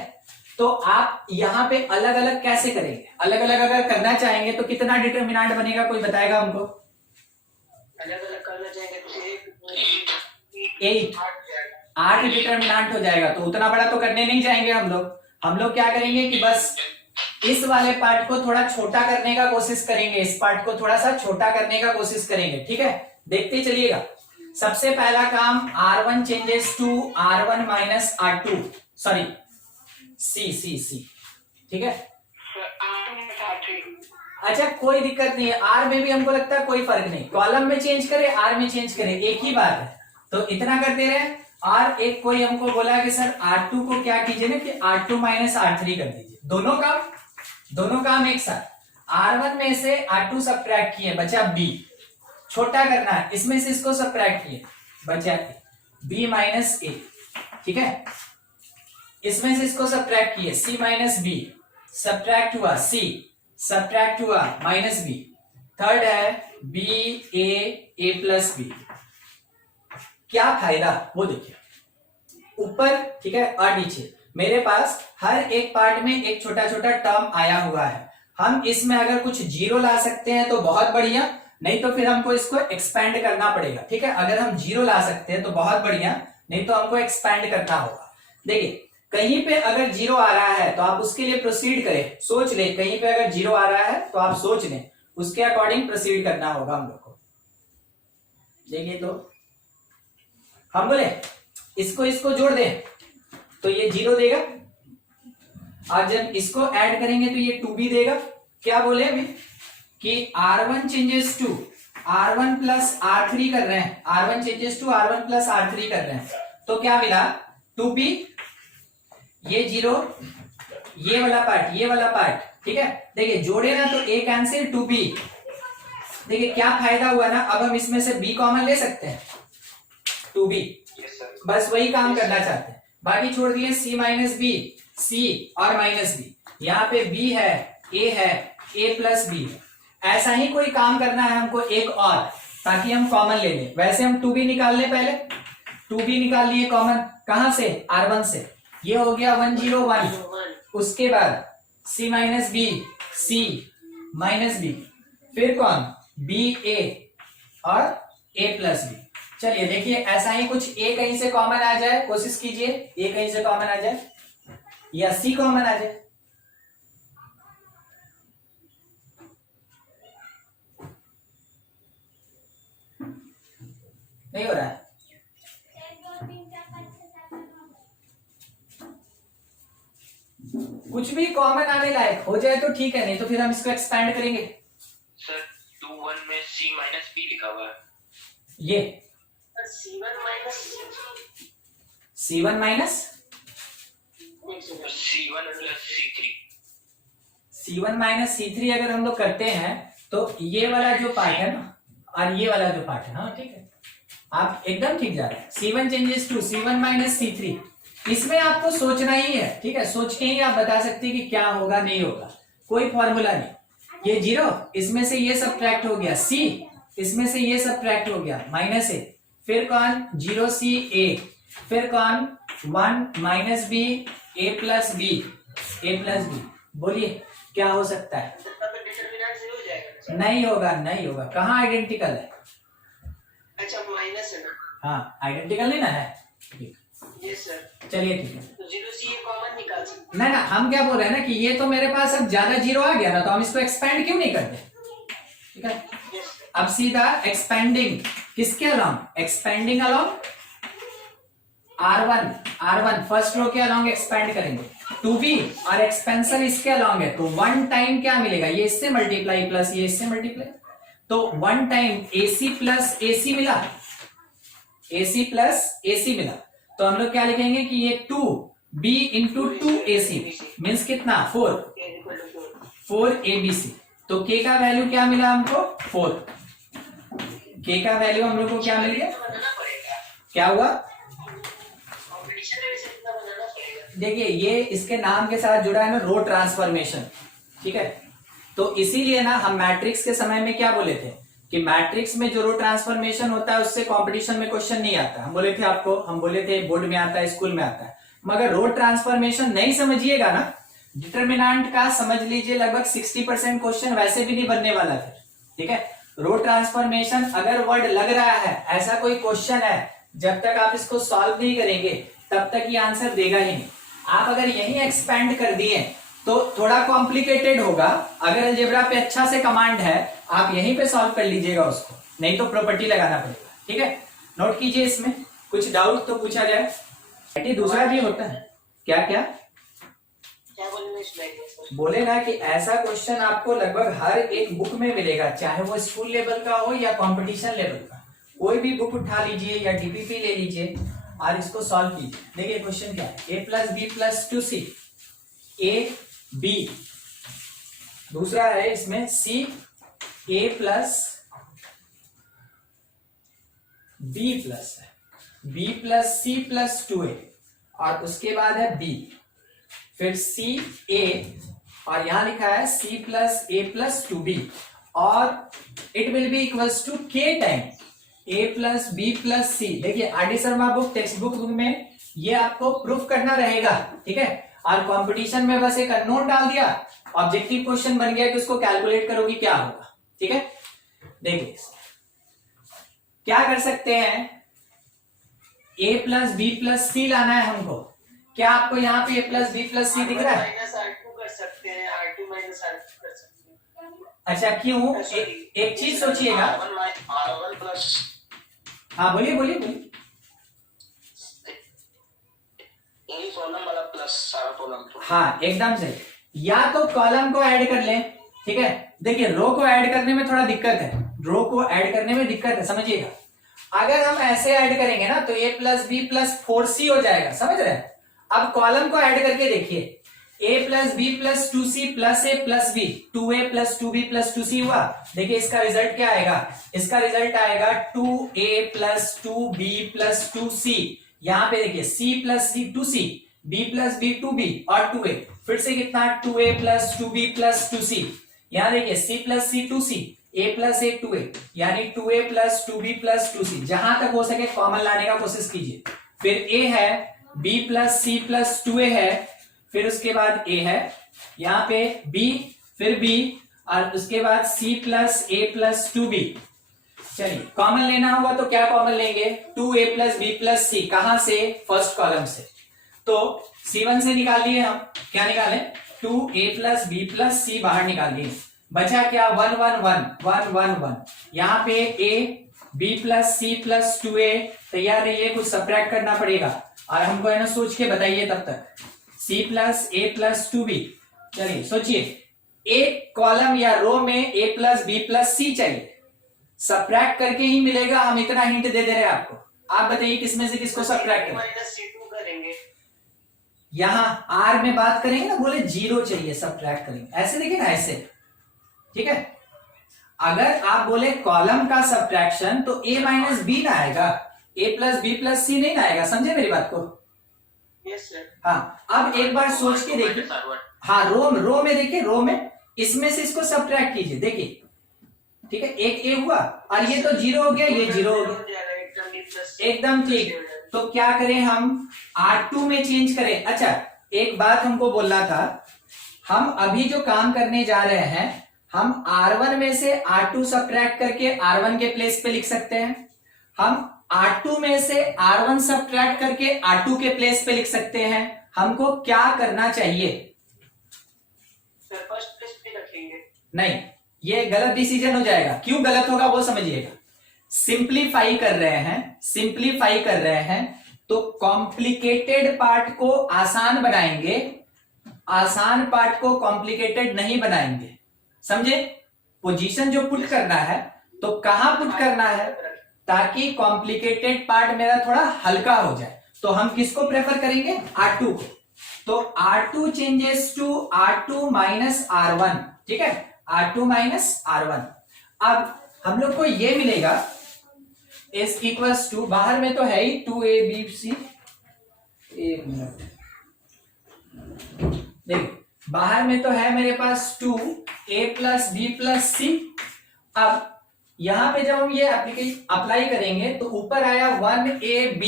तो आप यहाँ पे अलग अलग कैसे करेंगे? अलग अलग अगर करना चाहेंगे तो कितना डिटरमिनेंट बनेगा, कोई बताएगा हमको? अलग अलग करना चाहेंगे तो 8 डिटरमिनेंट हो जाएगा। तो उतना बड़ा तो करने नहीं जाएंगे हम लोग क्या करेंगे कि बस इस वाले पार्ट को थोड़ा छोटा करने का कोशिश करेंगे, इस पार्ट को थोड़ा सा छोटा करने का कोशिश करेंगे, ठीक है। देखते चलिएगा। सबसे पहला काम R1 changes to R1 minus R2, sorry C, ठीक है। अच्छा कोई दिक्कत नहीं है, R में भी हमको लगता है कोई फर्क नहीं, कॉलम में चेंज करे R में चेंज करे एक ही बात है, तो इतना कर दे रहे हैं। और एक कोई हमको बोला कि सर R2 को क्या कीजिए ना कि R2 माइनस R3 कर दीजिए, दोनों काम एक साथ। R1 में से R2 सब्ट्रैक्ट किए, बचा B, छोटा करना है, इसमें से इसको सब्ट्रैक्ट किए, बचा B माइनस A, ठीक है। इसमें से इसको सब्ट्रैक्ट किए C माइनस B, सब्ट्रैक्ट हुआ C, सब्ट्रैक्ट हुआ माइनस B, थर्ड है B A प्लस B। क्या फायदा वो देखिए, ऊपर, ठीक है, और नीचे मेरे पास हर एक पार्ट में एक छोटा छोटा टर्म आया हुआ है। हम इसमें अगर कुछ जीरो ला सकते हैं तो बहुत बढ़िया, नहीं तो फिर हमको इसको एक्सपैंड करना पड़ेगा। ठीक है, अगर हम जीरो ला सकते हैं तो बहुत बढ़िया, नहीं तो हमको एक्सपैंड करना होगा। देखिए कहीं पे अगर जीरो आ रहा है तो आप उसके लिए प्रोसीड करें, सोच ले, कहीं पे अगर जीरो आ रहा है तो आप सोच लें, उसके अकॉर्डिंग प्रोसीड करना होगा हम लोग को। देखिए तो हम बोले इसको जोड़ दें तो ये जीरो देगा, और जब इसको ऐड करेंगे तो ये 2b देगा। क्या बोले अभी कि R1 changes to R1 plus R3 कर रहे हैं, R1 changes to R1 plus R3 कर रहे हैं, तो क्या मिला 2b, ये जीरो, ये वाला पार्ट, ये वाला पार्ट। ठीक है, देखिए जोड़े ना तो a कैंसिल 2b। देखिए क्या फायदा हुआ ना, अब हम इसमें से b कॉमन ले सकते हैं, 2b, बस वही काम करना चाहते हैं। बाकी छोड़ दिए c माइनस बी, c और माइनस बी, यहाँ पे b है, a है, a प्लस बी। ऐसा ही कोई काम करना है हमको एक और, ताकि हम कॉमन ले लें। वैसे हम 2b निकाल लें, पहले 2b निकाल लिए कॉमन, कहां से, R1 से, ये हो गया 101। उसके बाद c minus B, c minus B, फिर कौन, b a और a प्लस बी। चलिए देखिए ऐसा ही कुछ a कहीं से कॉमन आ जाए, कोशिश कीजिए a कहीं से कॉमन आ जाए या c कॉमन आ जाए। नहीं हो रहा है, कुछ भी कॉमन आने लायक हो जाए तो ठीक है, नहीं तो फिर हम इसको एक्सपैंड करेंगे। सर 2-1 में c माइनस b लिखा हुआ है, ये C1 minus C1 minus c1 plus c3। C1 minus C3 अगर हम लोग करते हैं तो ये वाला जो पार्ट है ना और ये वाला जो पार्ट है, हाँ ठीक है, आप एकदम ठीक जा रहे हैं। C1 changes to C1 minus C3, इसमें आपको सोचना ही है। ठीक है, सोच के ही आप बता सकते हैं कि क्या होगा नहीं होगा, कोई फॉर्मूला नहीं। ये जीरो, इसमें से ये सब्ट्रैक्ट हो गया, C इसमें से ये सब्ट्रैक्ट हो गया, माइनस a, फिर कौन 0c a, फिर कौन 1 minus b a plus b। बोलिए क्या हो सकता है? डिटरमिनेंट जीरो हो जाएगा। नहीं होगा, नहीं होगा, कहाँ आइडेंटिकल है? अच्छा माइनस है ना, हाँ आइडेंटिकल नहीं ना है, ठीक, यस सर। चलिए ठीक है। तो 0c ये कॉमन निकाल सकते ना हम क्या बोल रहे हैं ना कि ये तो मेरे पास अब ज्यादा जीरो आ गया ना, तो हम इसको एक्सपेंड क्यों नहीं करते? ठीक है, हैं। यस अब सीधा एक्सपेंडिंग किसके along, expanding along R1 first row के अलोंग एक्सपेंड करेंगे, 2b और एक्सपेंशन इसके अलोंग है, तो 1 टाइम क्या मिलेगा, ये इससे मल्टीप्लाई प्लस ये इससे मल्टीप्लाई, तो 1 टाइम AC प्लस AC मिला, AC प्लस AC मिला, तो हम लोग क्या लिखेंगे कि ये 2b इंटू 2AC मीन्स कितना 4 ABC। तो k का वैल्यू क्या मिला हमको 4, k का वैल्यू हम लोग को क्या मिल गया, बनाना पड़ेगा, क्या हुआ? कॉम्पिटिशन में वैसे कितना बनाना पड़ेगा। देखिए ये इसके नाम के साथ जुड़ा है ना, रो ट्रांसफॉर्मेशन। ठीक है, तो इसीलिए ना हम मैट्रिक्स के समय में क्या बोले थे कि मैट्रिक्स में जो रो ट्रांसफॉर्मेशन होता है उससे कंपटीशन में क्वेश्चन नहीं आता। हम बोले थे आपको, हम बोले थे बोर्ड में आता है, स्कूल में आता है, मगर रो ट्रांसफॉर्मेशन नहीं समझिएगा ना, डिटरमिनेंट का समझ लीजिए लगभग 60% क्वेश्चन वैसे भी नहीं बनने वाला फिर। ठीक है, रो ट्रांसफॉर्मेशन अगर वर्ड लग रहा है, ऐसा कोई क्वेश्चन है, जब तक आप इसको सॉल्व नहीं करेंगे तब तक ये आंसर देगा ही नहीं। आप अगर यही एक्सपेंड कर दिए तो थोड़ा कॉम्प्लिकेटेड होगा, अगर अलजेब्रा पे अच्छा से कमांड है आप यहीं पे सॉल्व कर लीजिएगा उसको, नहीं तो प्रॉपर्टी लगाना पड़ेगा। ठीक है, नोट कीजिए, इसमें कुछ डाउट तो पूछा जाए। दूसरा भी होता है, क्या क्या क्या बोलने में बोले ना कि ऐसा क्वेश्चन आपको लगभग हर एक बुक में मिलेगा, चाहे वो स्कूल लेवल का हो या कंपटीशन लेवल का। कोई भी बुक उठा लीजिए या डीपीपी ले लीजिए और इसको सॉल्व कीजिए। देखिए क्वेश्चन क्या है, a plus B plus 2c, a b, दूसरा है इसमें c a plus b plus है, b plus c plus 2a, और उसके बाद है b, फिर c a, और यहां लिखा है c plus a plus 2b, और it will be equals to k time a plus b plus c। देखिए R D Sharma book text book में ये आपको प्रूफ करना रहेगा, ठीक है। और कंपटीशन में बस एक अननोन डाल दिया, ऑब्जेक्टिव क्वेश्चन बन गया कि उसको कैलकुलेट करोगे क्या होगा, ठीक है। देखिए क्या कर सकते हैं, a प्लस बी प्लस सी लाना है हमको। क्या आपको यहाँ पे a प्लस बी प्लस सी दिख रहा है? -R2 कर सकते हैं, R2 -R2 कर सकते हैं। अच्छा क्यों? एक चीज सोचिएगा। R1 प्लस, हाँ बोलिए बोलिए बोलिए। यही कॉलम वाला प्लस सारा कॉलम तो। हाँ एकदम सही। या तो कॉलम को ऐड कर लें, ठीक है। देखिए रो को ऐड करने में थोड़ा दिक्कत है, रो को ऐड करने में दिक्कत है, समझिएगा। अगर हम ऐसे ऐड करेंगे ना तो a plus B plus 4c हो जाएगा, समझ रहे हैं। अब कॉलम को ऐड करके देखिए, a plus B plus 2c plus a plus b, 2a plus 2b plus 2c हुआ। देखिए इसका रिजल्ट क्या आएगा, इसका रिजल्ट आएगा 2a plus 2b plus 2c। यहाँ पे देखिए c plus c 2c, b plus b 2b और 2a, फिर से कितना 2a plus 2b plus 2c। यहाँ देखिए c plus c 2c, a plus a 2a, यानी 2a plus 2b plus 2c। जहां तक हो सके कॉमन लाने का कोशिश कीजिए। फिर a है, b plus c plus 2a है, फिर उसके बाद a है, यहाँ पे b, फिर b और उसके बाद c plus a plus 2b। चलिए कॉमन लेना होगा तो क्या कॉमन लेंगे, 2a plus b plus c। कहां से? फर्स्ट कॉलम से। तो c1 से निकाल लिए हम, क्या निकाले, 2a plus b plus c बाहर निकाल लिए। बचा क्या, 1 1 1 1 1 1। यहाँ पे a b plus c plus 2a। तैयार रहिए, कुछ सब्ट्रैक्ट करना पड़ेगा और हमको है ना सोच के बताइए तब तक। c plus a plus 2b। चलिए सोचिए, एक कॉलम या रो में a plus b plus c चाहिए, सब्ट्रैक्ट करके ही मिलेगा। हम इतना हिंट दे दे रहे हैं आपको, आप बताइए किसमें से किसको सब्ट्रैक्ट करें। -C2 करेंगे। यहां r में बात करेंगे ना, बोले 0 चाहिए, सब्ट्रैक्ट करेंगे, ऐसे देखिए ना, ऐसे, ठीक है। अगर आप बोले कॉलम का सब्ट्रैक्शन तो a माइनस बी ना आएगा, a प्लस बी प्लस सी नहीं ना आएगा, समझे मेरी बात को। Yes sir. हाँ अब एक बार सोच के देखिए, हाँ रो में देखिए, रो में इसमें से इसको सब्ट्रैक्ट कीजिए, देखिए, ठीक है। एक a हुआ और ये तो 0 हो गया, ये 0 हो गया, एकदम ठीक। तो क्या करें हम, R2 में चेंज करें। अच्छा एक बात हमको बोलना था, हम अभी जो काम करने जा रहे हैं, हम R1 में से R2 सब्ट्रैक्ट करके R1 के प्लेस पे लिख सकते हैं, हम R2 में से R1 सब्ट्रैक्ट करके R2 के प्लेस पे लिख सकते हैं। हमको क्या करना चाहिए? सर फर्स्ट प्लेस पे रखेंगे। नहीं, ये गलत डिसीजन हो जाएगा। क्यों गलत होगा वो समझिएगा। सिंप्लीफाई कर रहे हैं, सिंप्लीफाई कर रहे हैं तो कॉम्प्लिकेटेड पार्ट को आसान बनाएंगे, आसान पार्ट को कॉम्प्लिकेटेड नहीं बनाएंगे, समझे। पोजीशन जो पुट करना है तो कहां पुट करना है, ताकि कॉम्प्लिकेटेड पार्ट मेरा थोड़ा हल्का हो जाए। तो हम किसको प्रेफर करेंगे, R2 को। तो R2 changes to R2 minus R1, ठीक है, R2 माइनस R1। अब हम लोग को ये मिलेगा इज इक्वल्स टू, बाहर में तो है ही 2abc, एक मिनट देखिए, बाहर में तो है मेरे पास 2a प्लस बी प्लस सी। अब यहां पे जब हम ये अप्लाई करेंगे तो ऊपर आया 1ab,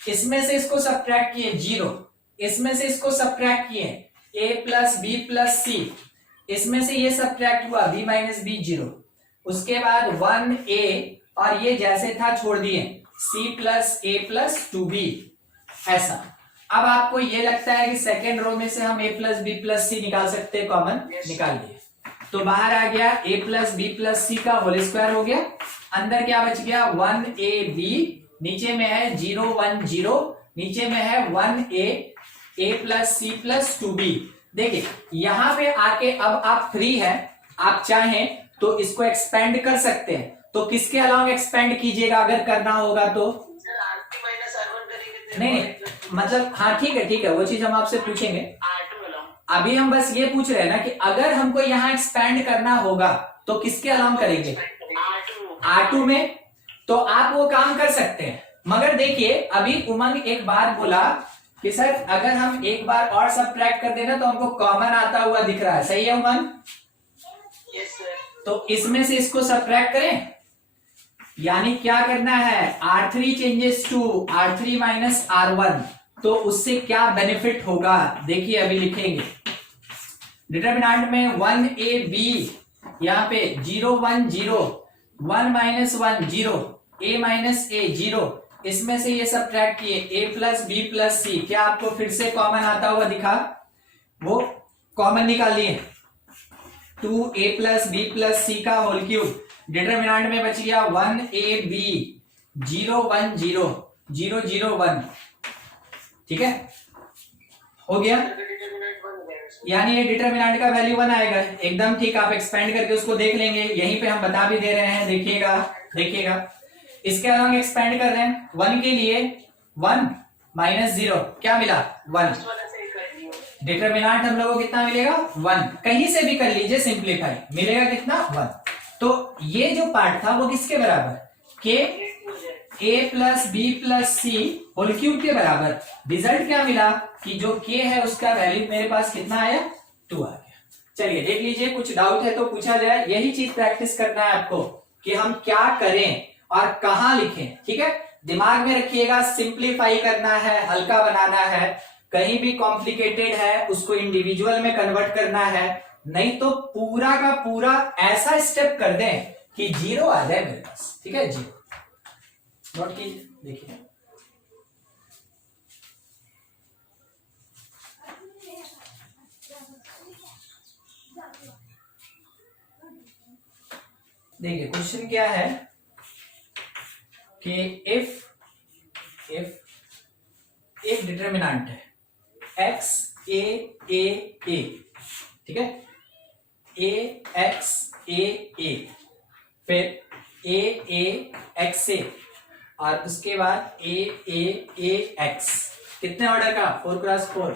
इसमें से इसको सब्ट्रैक्ट किए 0, इसमें से इसको सब्ट्रैक्ट किए a प्लस बी प्लस सी, इसमें से ये सब्ट्रैक्ट हुआ b माइनस बी 0, उसके बाद 1a और ये जैसे था छोड़ दिए c plus a plus 2b, ऐसा। अब आपको ये लगता है कि सेकेंड रो में से हम a प्लस बी प्लस सी निकाल सकते हैं, कॉमन निकाल दिए तो बाहर आ गया a प्लस बी प्लस सी का होल स्क्वायर हो गया। अंदर क्या बच गया, 1ab, नीचे में है 0 1 0, नीचे में है 1a, a plus C plus 2b। देखिए यहां पे आके अब आप फ्री है, आप चाहें तो इसको एक्सपेंड कर सकते हैं। तो किसके अलावा एक्सपेंड कीजिएगा अगर करना होगा तो? सर R2 माइनस R1 करेंगे। नहीं मतलब हाँ ठीक है, वो चीज हम आपसे पूछेंगे। R2 allow. अभी हम बस ये पूछ रहे हैं ना कि अगर हमको यहाँ एक्सपेंड करना होगा तो किसके अलावा करेंगे, R2 में, तो आप वो काम कर सकते हैं। मगर देखिए अभी उमंग एक बात बोला कि सर अगर हम एक बार और सब्ट्रैक्ट कर देना तो हमको कॉमन आता हुआ दिख रहा है, सही है उमंग? Yes sir. तो इसमें से इसको सब्ट्रैक्ट करें, यानी क्या करना है, R3 changes to R3 minus R1, तो उससे क्या बेनिफिट होगा देखिए अभी लिखेंगे। डिटरमिनेंट में 1AB, यहाँ पे 0 1 0, 1 माइनस 1 0, A माइनस A 0, इसमें से ये सब्ट्रैक्ट किए A plus B plus C, क्या आपको फिर से कॉमन आता हुआ दिखा, वो कॉमन निकालिए 2A plus B plus C का होल क्यूब। डिटरमिनेंट में बच गया 1AB 0 1 0 0 0 1, ठीक है, हो गया। यानी ये डिटरमिनेंट का वैल्यू 1 आएगा, एकदम ठीक। आप एक्सपेंड करके उसको देख लेंगे, यहीं पे हम बता भी दे रहे हैं, देखिएगा। इसके अलॉन्ग एक्सपेंड कर रहे हैं, 1 के लिए 1 माइनस 0 क्या मिला 1, डिटरमिनेंट हम लोगों को कितना मिलेगा 1, कहीं से भी कर लीजिए सिंप्लीफाई, मिलेगा कितना 1। तो ये जो पार्ट था वो किसके बराबर, के A plus B plus C whole cube के बराबर। रिजल्ट क्या मिला कि जो k है उसका वैल्यू मेरे पास कितना आया 2 आ गया। चलिए देख लीजिए, कुछ डाउट है तो पूछा जाए, यही चीज प्रैक्टिस करना है आपको कि हम क्या करें और कहां लिखें, ठीक है। दिमाग में रखिएगा, सिंप्लीफाई करना है, हल्का बनाना है, कहीं भी कॉम्प्लिकेटेड है उसको इंडिविजुअल में कन्वर्ट करना है, नहीं तो पूरा का पूरा ऐसा स्टेप कर दें कि 0 आ जाए मेरे पास, ठीक है। 0 नोट कीजिए, देखिए देखिए क्वेश्चन क्या है कि इफ एक डिटरमिनेंट है x a a a, ठीक है, a x a a, फिर a a x a और उसके बाद a a a x, कितने ऑर्डर का 4 क्रॉस 4,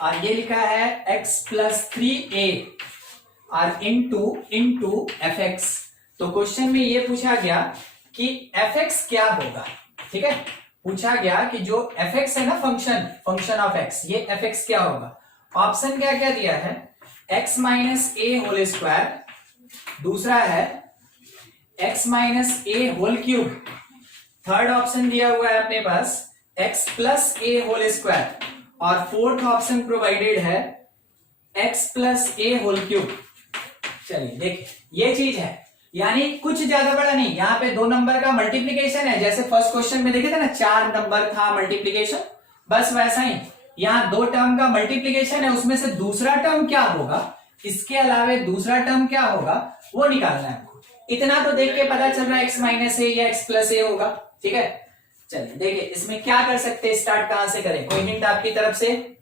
और ये लिखा है x प्लस 3a और इनटू fx। तो क्वेश्चन में ये पूछा गया कि fx क्या होगा, ठीक है, पूछा गया कि जो fx है ना फंक्शन ऑफ x, ये fx क्या होगा। ऑप्शन क्या क्या दिया है, x माइनस ए होल स्क्वायर, दूसरा है x माइनस ए होल क्यूब, थर्ड ऑप्शन दिया हुआ है अपने पास x प्लस ए होल स्क्वायर, और फोर्थ ऑप्शन प्रोवाइडेड है x प्लस ए होल क्यूब। चलिए देखिए ये चीज है, यानी कुछ ज्यादा बड़ा नहीं, यहाँ पे 2 नंबर का मल्टीप्लीकेशन है, जैसे फर्स्ट क्वेश्चन में देखे थे ना 4 नंबर था मल्टीप्लीकेशन, बस वैसा ही यहाँ 2 टर्म का मल्टीप्लीकेशन है, उसमें से दूसरा टर्म क्या होगा, इसके अलावे दूसरा टर्म क्या होगा वो निकालना है आपको। इतना तो देख के पता चल रहा है x माइनस ए या x प्लस ए होगा, ठीक है। चलिए देखिए इसमें क्या कर सकते हैं, स्टार्ट कहां से करें, कोई हिंट आपकी तरफ से।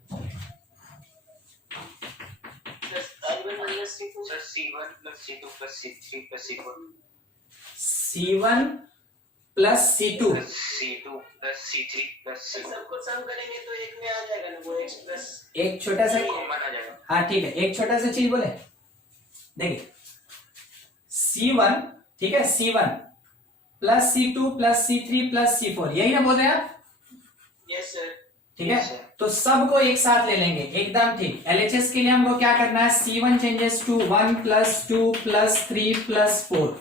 C1 plus C2 plus C3 plus C4 C1 plus C2 plus C2 plus C3 plus C4 सबको सम करेंगे तो एक में आ जाएगा ना वो x प्लस, एक छोटा सा, कॉमन आ जाएगा। हाँ ठीक है, एक छोटा सा चीज बोले, देखिए C1, ठीक है, C1 plus C2 plus C3 plus C4, यही ना बोल रहे हैं आप, यस सर, ठीक है। तो सबको एक साथ ले लेंगे, एकदम ठीक। LHS के लिए हमको क्या करना है, C1 changes to 1 plus 2 plus 3 plus 4,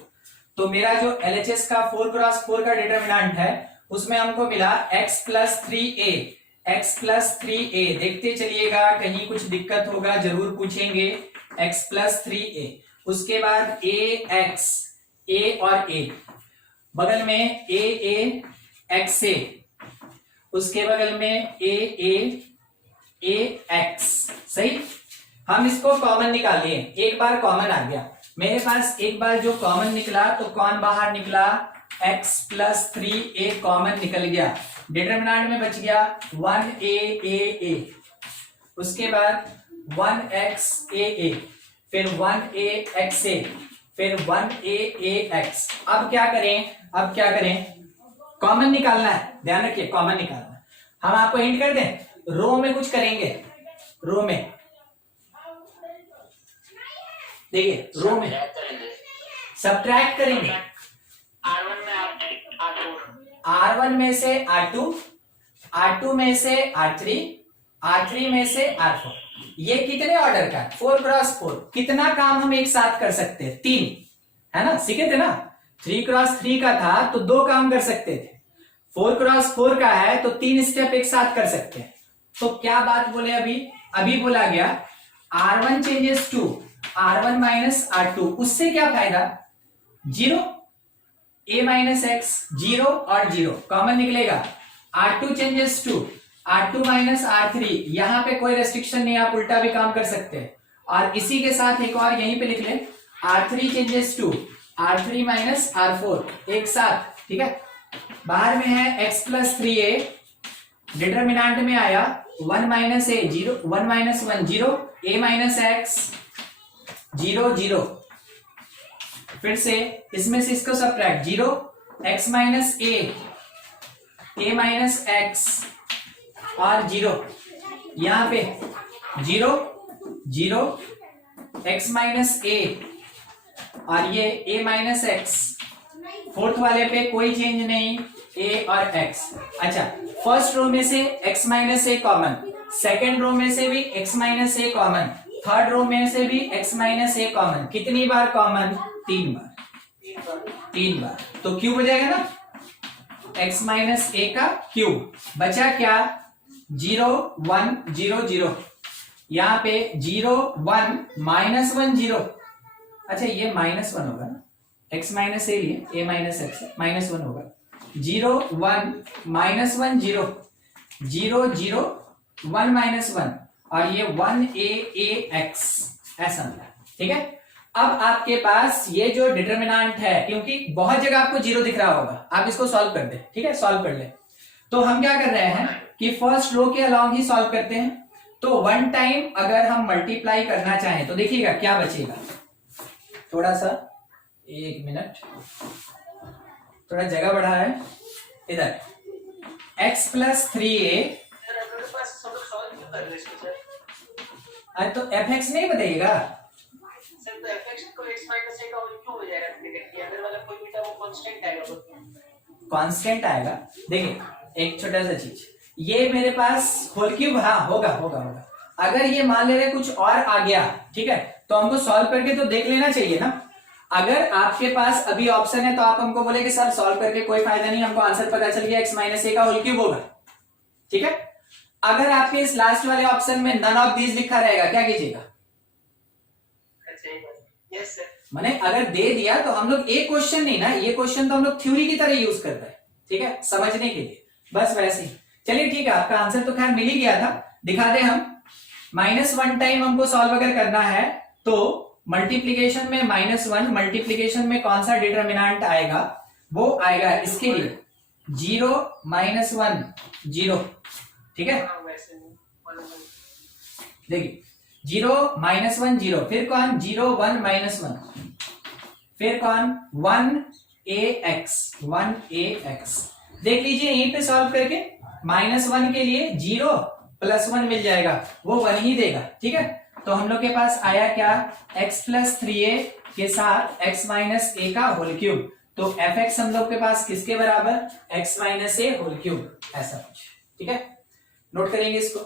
तो मेरा जो LHS का 4 क्रॉस 4 का डिटरमिनेंट है उसमें हमको मिला x plus 3a, x plus 3a, देखते चलिएगा कहीं कुछ दिक्कत होगा जरूर पूछेंगे, x प्लस 3a, उसके बाद ax, a और a, बगल में a xa, उसके बगल में a x, सही। हम इसको कॉमन निकाल लिए, एक बार कॉमन आ गया मेरे पास, एक बार जो कॉमन निकला तो कौन बाहर निकला, x प्लस 3a कॉमन निकल गया, डिटरमिनेंट में बच गया 1a, उसके बाद 1xa, फिर 1axa, फिर 1ax। अब क्या करें, कॉमन निकालना है, ध्यान रखिए कॉमन निकालना है। हम आपको हिंट कर दें, रो में कुछ करेंगे, रो में देखिए, रो में सब्ट्रैक्ट करेंगे, R1 में से R2, R2 में से R3, R3 में से R4, ये कितने ऑर्डर का 4 क्रॉस 4, कितना काम हम एक साथ कर सकते हैं, 3 है ना, सीखे थे ना, 3x3 का था तो 2 काम कर सकते थे, 4x4 का है तो 3 स्टेप एक साथ कर सकते हैं। तो क्या बात बोले अभी बोला गया R1 changes to R1 minus R2, उससे क्या फायदा, 0, a माइनस एक्स 0 और 0 कॉमन निकलेगा। R2 changes to R2 minus R3, यहां पे कोई रेस्ट्रिक्शन नहीं, आप उल्टा भी काम कर सकते हैं। और इसी के साथ एक और यहीं पे लिख लें, R3 changes to R3 minus R4 एक साथ, ठीक है। बाहर में है x प्लस 3a, डिटरमिनेंट में आया 1 minus A 0, 1 minus 1 0, a minus x 0 0, फिर से इसमें से इसको subtract 0, x minus a minus x और 0, यहां पे 0 0, x माइनस a और ये a माइनस एक्स, फोर्थ वाले पे कोई चेंज नहीं, a और x। अच्छा, फर्स्ट रो में से x minus a common, second row में से भी x minus a common, third row में से भी x माइनस a कॉमन, कितनी बार कॉमन, 3 बार, तो क्यूब हो जाएगा ना, x माइनस a का क्यूब। बचा क्या, 0 1 0 0, यहाँ पे 0 1 माइनस 1 0, अच्छा ये माइनस 1 होगा ना, x माइनस a लिए a माइनस एक्स माइनस 1 होगा, 0 1 माइनस 1 0 0 0 1 माइनस 1 और ये 1 a x, ऐसा मिला, ठीक है। अब आपके पास ये जो डिटरमिनेंट है, क्योंकि बहुत जगह आपको 0 दिख रहा होगा, आप इसको सॉल्व कर दे, ठीक है, सॉल्व कर ले। तो हम क्या कर रहे हैं कि फर्स्ट रो के अलॉन्ग ही सॉल्व करते हैं। तो वन टाइम अगर हम मल्टीप्लाई करना चाहें तो देखिएगा क्या बचेगा, थोड़ा सा 1 मिनट, थोड़ा जगह बढ़ा है इधर, x प्लस 3a, अरे तो fx नहीं बताइएगा सर, तो fx को x माइनस a का होल क्यों हो जाएगा, देखिए अंदर वाला कोई बीटा वो कांस्टेंट आएगा, कांस्टेंट आएगा। देखिए एक छोटा सा चीज, ये मेरे पास होल क्यूब, हाँ होगा होगा होगा, अगर ये मान ले रहे कुछ और आ गया, ठीक है, तो हमको सॉल्व करके तो देख लेना चाहिए ना। अगर आपके पास अभी ऑप्शन है तो आप हमको बोले कि सर सॉल्व करके कोई फायदा नहीं, हमको आंसर पता चल गया x माइनस a का होल क्यूब होगा, ठीक है। अगर आपके इस लास्ट वाले ऑप्शन में नन ऑफ दीज लिखा रहेगा, क्या कीजिएगा, यस सर, माने अगर दे दिया तो हम लोग एक क्वेश्चन नहीं ना, ये क्वेश्चन तो हम लोग थ्योरी की तरह यूज करते हैं, ठीक है, समझने के लिए, बस वैसे ही। चलिए ठीक है, आपका आंसर तो खैर मिल ही गया था, दिखा दे हम। -1 टाइम हमको सॉल्व अगर करना है तो मल्टीप्लीकेशन में -1, मल्टीप्लीकेशन में कौन सा डिटरमिनेंट आएगा, वो आएगा इसके लिए 0 -1 0, ठीक है। देखिए 0 -1 0, फिर कौन 0 1 -1, फिर कौन 1 ax, देख लीजिए यहीं पे सॉल्व करके, -1 के लिए 0 + 1 मिल जाएगा, वो 1 ही देगा, ठीक है। तो हम लोग के पास आया क्या, x प्लस 3a के साथ x माइनस a का होल क्यूब, तो fx हम लोग के पास किसके बराबर, x minus a whole cube, ऐसा कुछ, ठीक है। नोट करेंगे इसको।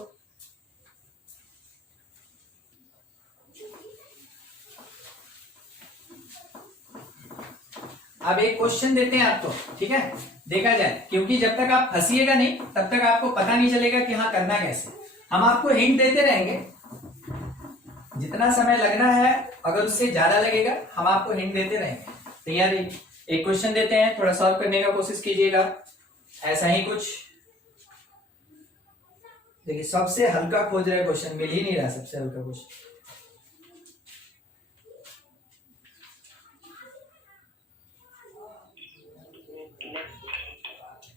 अब एक क्वेश्चन देते हैं आपको, ठीक है, देखा जाए, क्योंकि जब तक आप फंसिएगा नहीं तब तक आपको पता नहीं चलेगा कि हाँ करना कैसे। हम आपको हिंट देते रहेंगे, जितना समय लगना है, अगर उससे ज्यादा लगेगा हम आपको हिंट देते रहेंगे। तैयार है, एक क्वेश्चन देते हैं, थोड़ा सॉल्व करने का कोशिश कीजिएगा, ऐसा ही कुछ। देखिए सबसे हल्का खोज रहे क्वेश्चन, मिल ही नहीं रहा सबसे हल्का क्वेश्चन।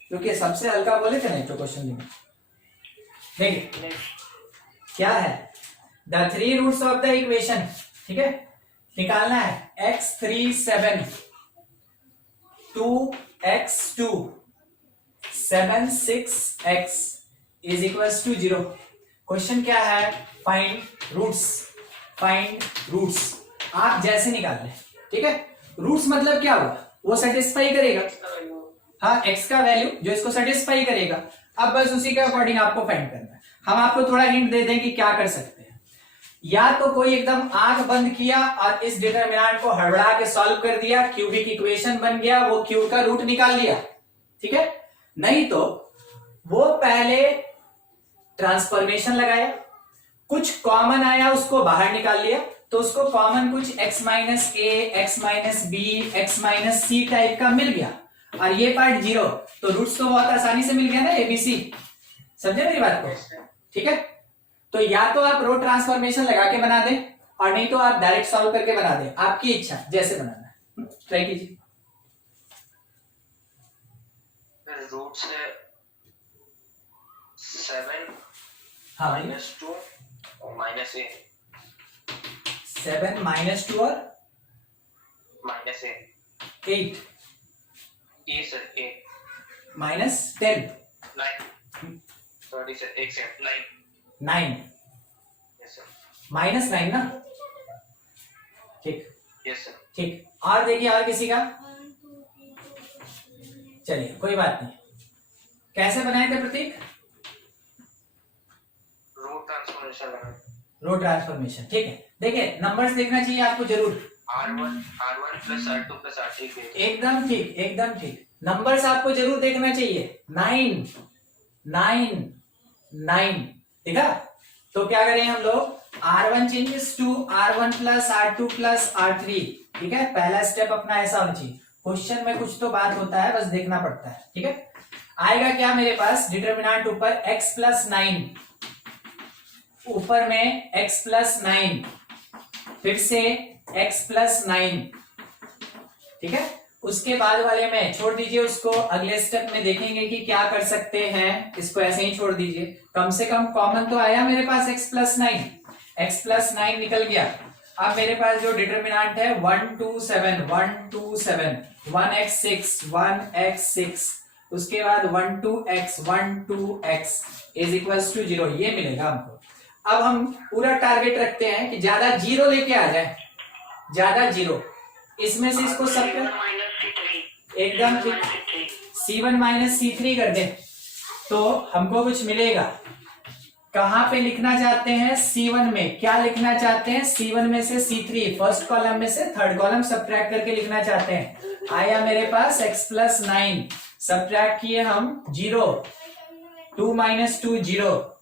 क्योंकि सबसे हल्का बोले थे ना तो क्वेश्चन देखिए क्या है, the 3 roots of the equation, ठीक है, निकालना है x3 7 2x2 7 6x is equals to 0। Question क्या है, फाइंड रूट्स, आप जैसे निकाल रहे, ठीक है। रूट्स मतलब क्या हुआ, वो सेटिस्फाई करेगा, हाँ x का वैल्यू जो इसको सेटिस्फाई करेगा। अब बस उसी के अकॉर्डिंग आपको फाइंड करना है। हम आपको थोड़ा हिंट दे दें कि क्या कर सकते हैं। या तो कोई एकदम आंख बंद किया और इस डिटरमिनेंट को हड़बड़ा के सॉल्व कर दिया, क्यूबिक इक्वेशन बन गया, वो क्यूब का रूट निकाल लिया, ठीक है। नहीं तो वो पहले ट्रांसफॉर्मेशन लगाया, कुछ कॉमन आया उसको बाहर निकाल लिया, तो उसको कॉमन कुछ x minus A, X minus B, X minus C type का मिल गया, और ये पार्ट 0, तो रूट्स तो बहुत आसानी से मिल गया ना, एबीसी। समझे मेरी बात को? ठीक है। तो या तो आप रो ट्रांसफॉर्मेशन लगा के बना दें, और नहीं तो आप डायरेक्ट सॉल्व करके बना दें, आपकी इच्छा, जैसे बनाना है ट्राई कीजिए। रूट से 7 हाँ -2 और -a 7 -2 और -a 8 a sir a -10 9 sorry sir एक सेकंड 9 यस सर -9 ना, ठीक यस सर ठीक। और देखिए और किसी का, चलिए कोई बात नहीं। कैसे बनाए थे प्रतीक? रूट ट्रांसफॉर्मेशन लगा रो ट्रांसफॉर्मेशन, ठीक है। देखिए नंबर्स देखना चाहिए आपको जरूर, r1 + r2 + r3 के एकदम ठीक, एकदम ठीक। नंबर्स आपको जरूर देखना चाहिए, 9 9 9, ठीक है। तो क्या करें हम लोग, r1 changes to r1 + r2 + r3, ठीक है। पहला स्टेप अपना ऐसा होना चाहिए। क्वेश्चन में कुछ तो बात होता है, बस देखना पड़ता है, ठीक है। आएगा क्या मेरे पास, डिटरमिनेंट ऊपर x + 9, ऊपर में x + 9, फिर से x + 9, ठीक है। उसके बाद वाले में छोड़ दीजिए उसको, अगले स्टेप में देखेंगे कि क्या कर सकते हैं, इसको ऐसे ही छोड़ दीजिए। कम से कम कॉमन तो आया मेरे पास x + 9, x + 9 निकल गया। अब मेरे पास जो डिटरमिनेंट है 1 2 7 1 2 7 1x6 1x6, उसके बाद 1 2x 1 2x = 0, ये मिलेगा हमको। अब हम पूरा टारगेट रखते हैं कि ज्यादा 0 लेके आ जाए, ज्यादा 0, इसमें से इसको सब एकदम ठीक C1 - C3 कर दे, तो हमको कुछ मिलेगा। कहां पे लिखना चाहते हैं, C1 में क्या लिखना चाहते हैं, C1 में से C3, फर्स्ट कॉलम में से थर्ड कॉलम सब्ट्रैक्ट करके लिखना चाहते हैं। आया मेरे पास x + 9, सब्ट्रैक्ट किए हम 0, 2 - 2 0,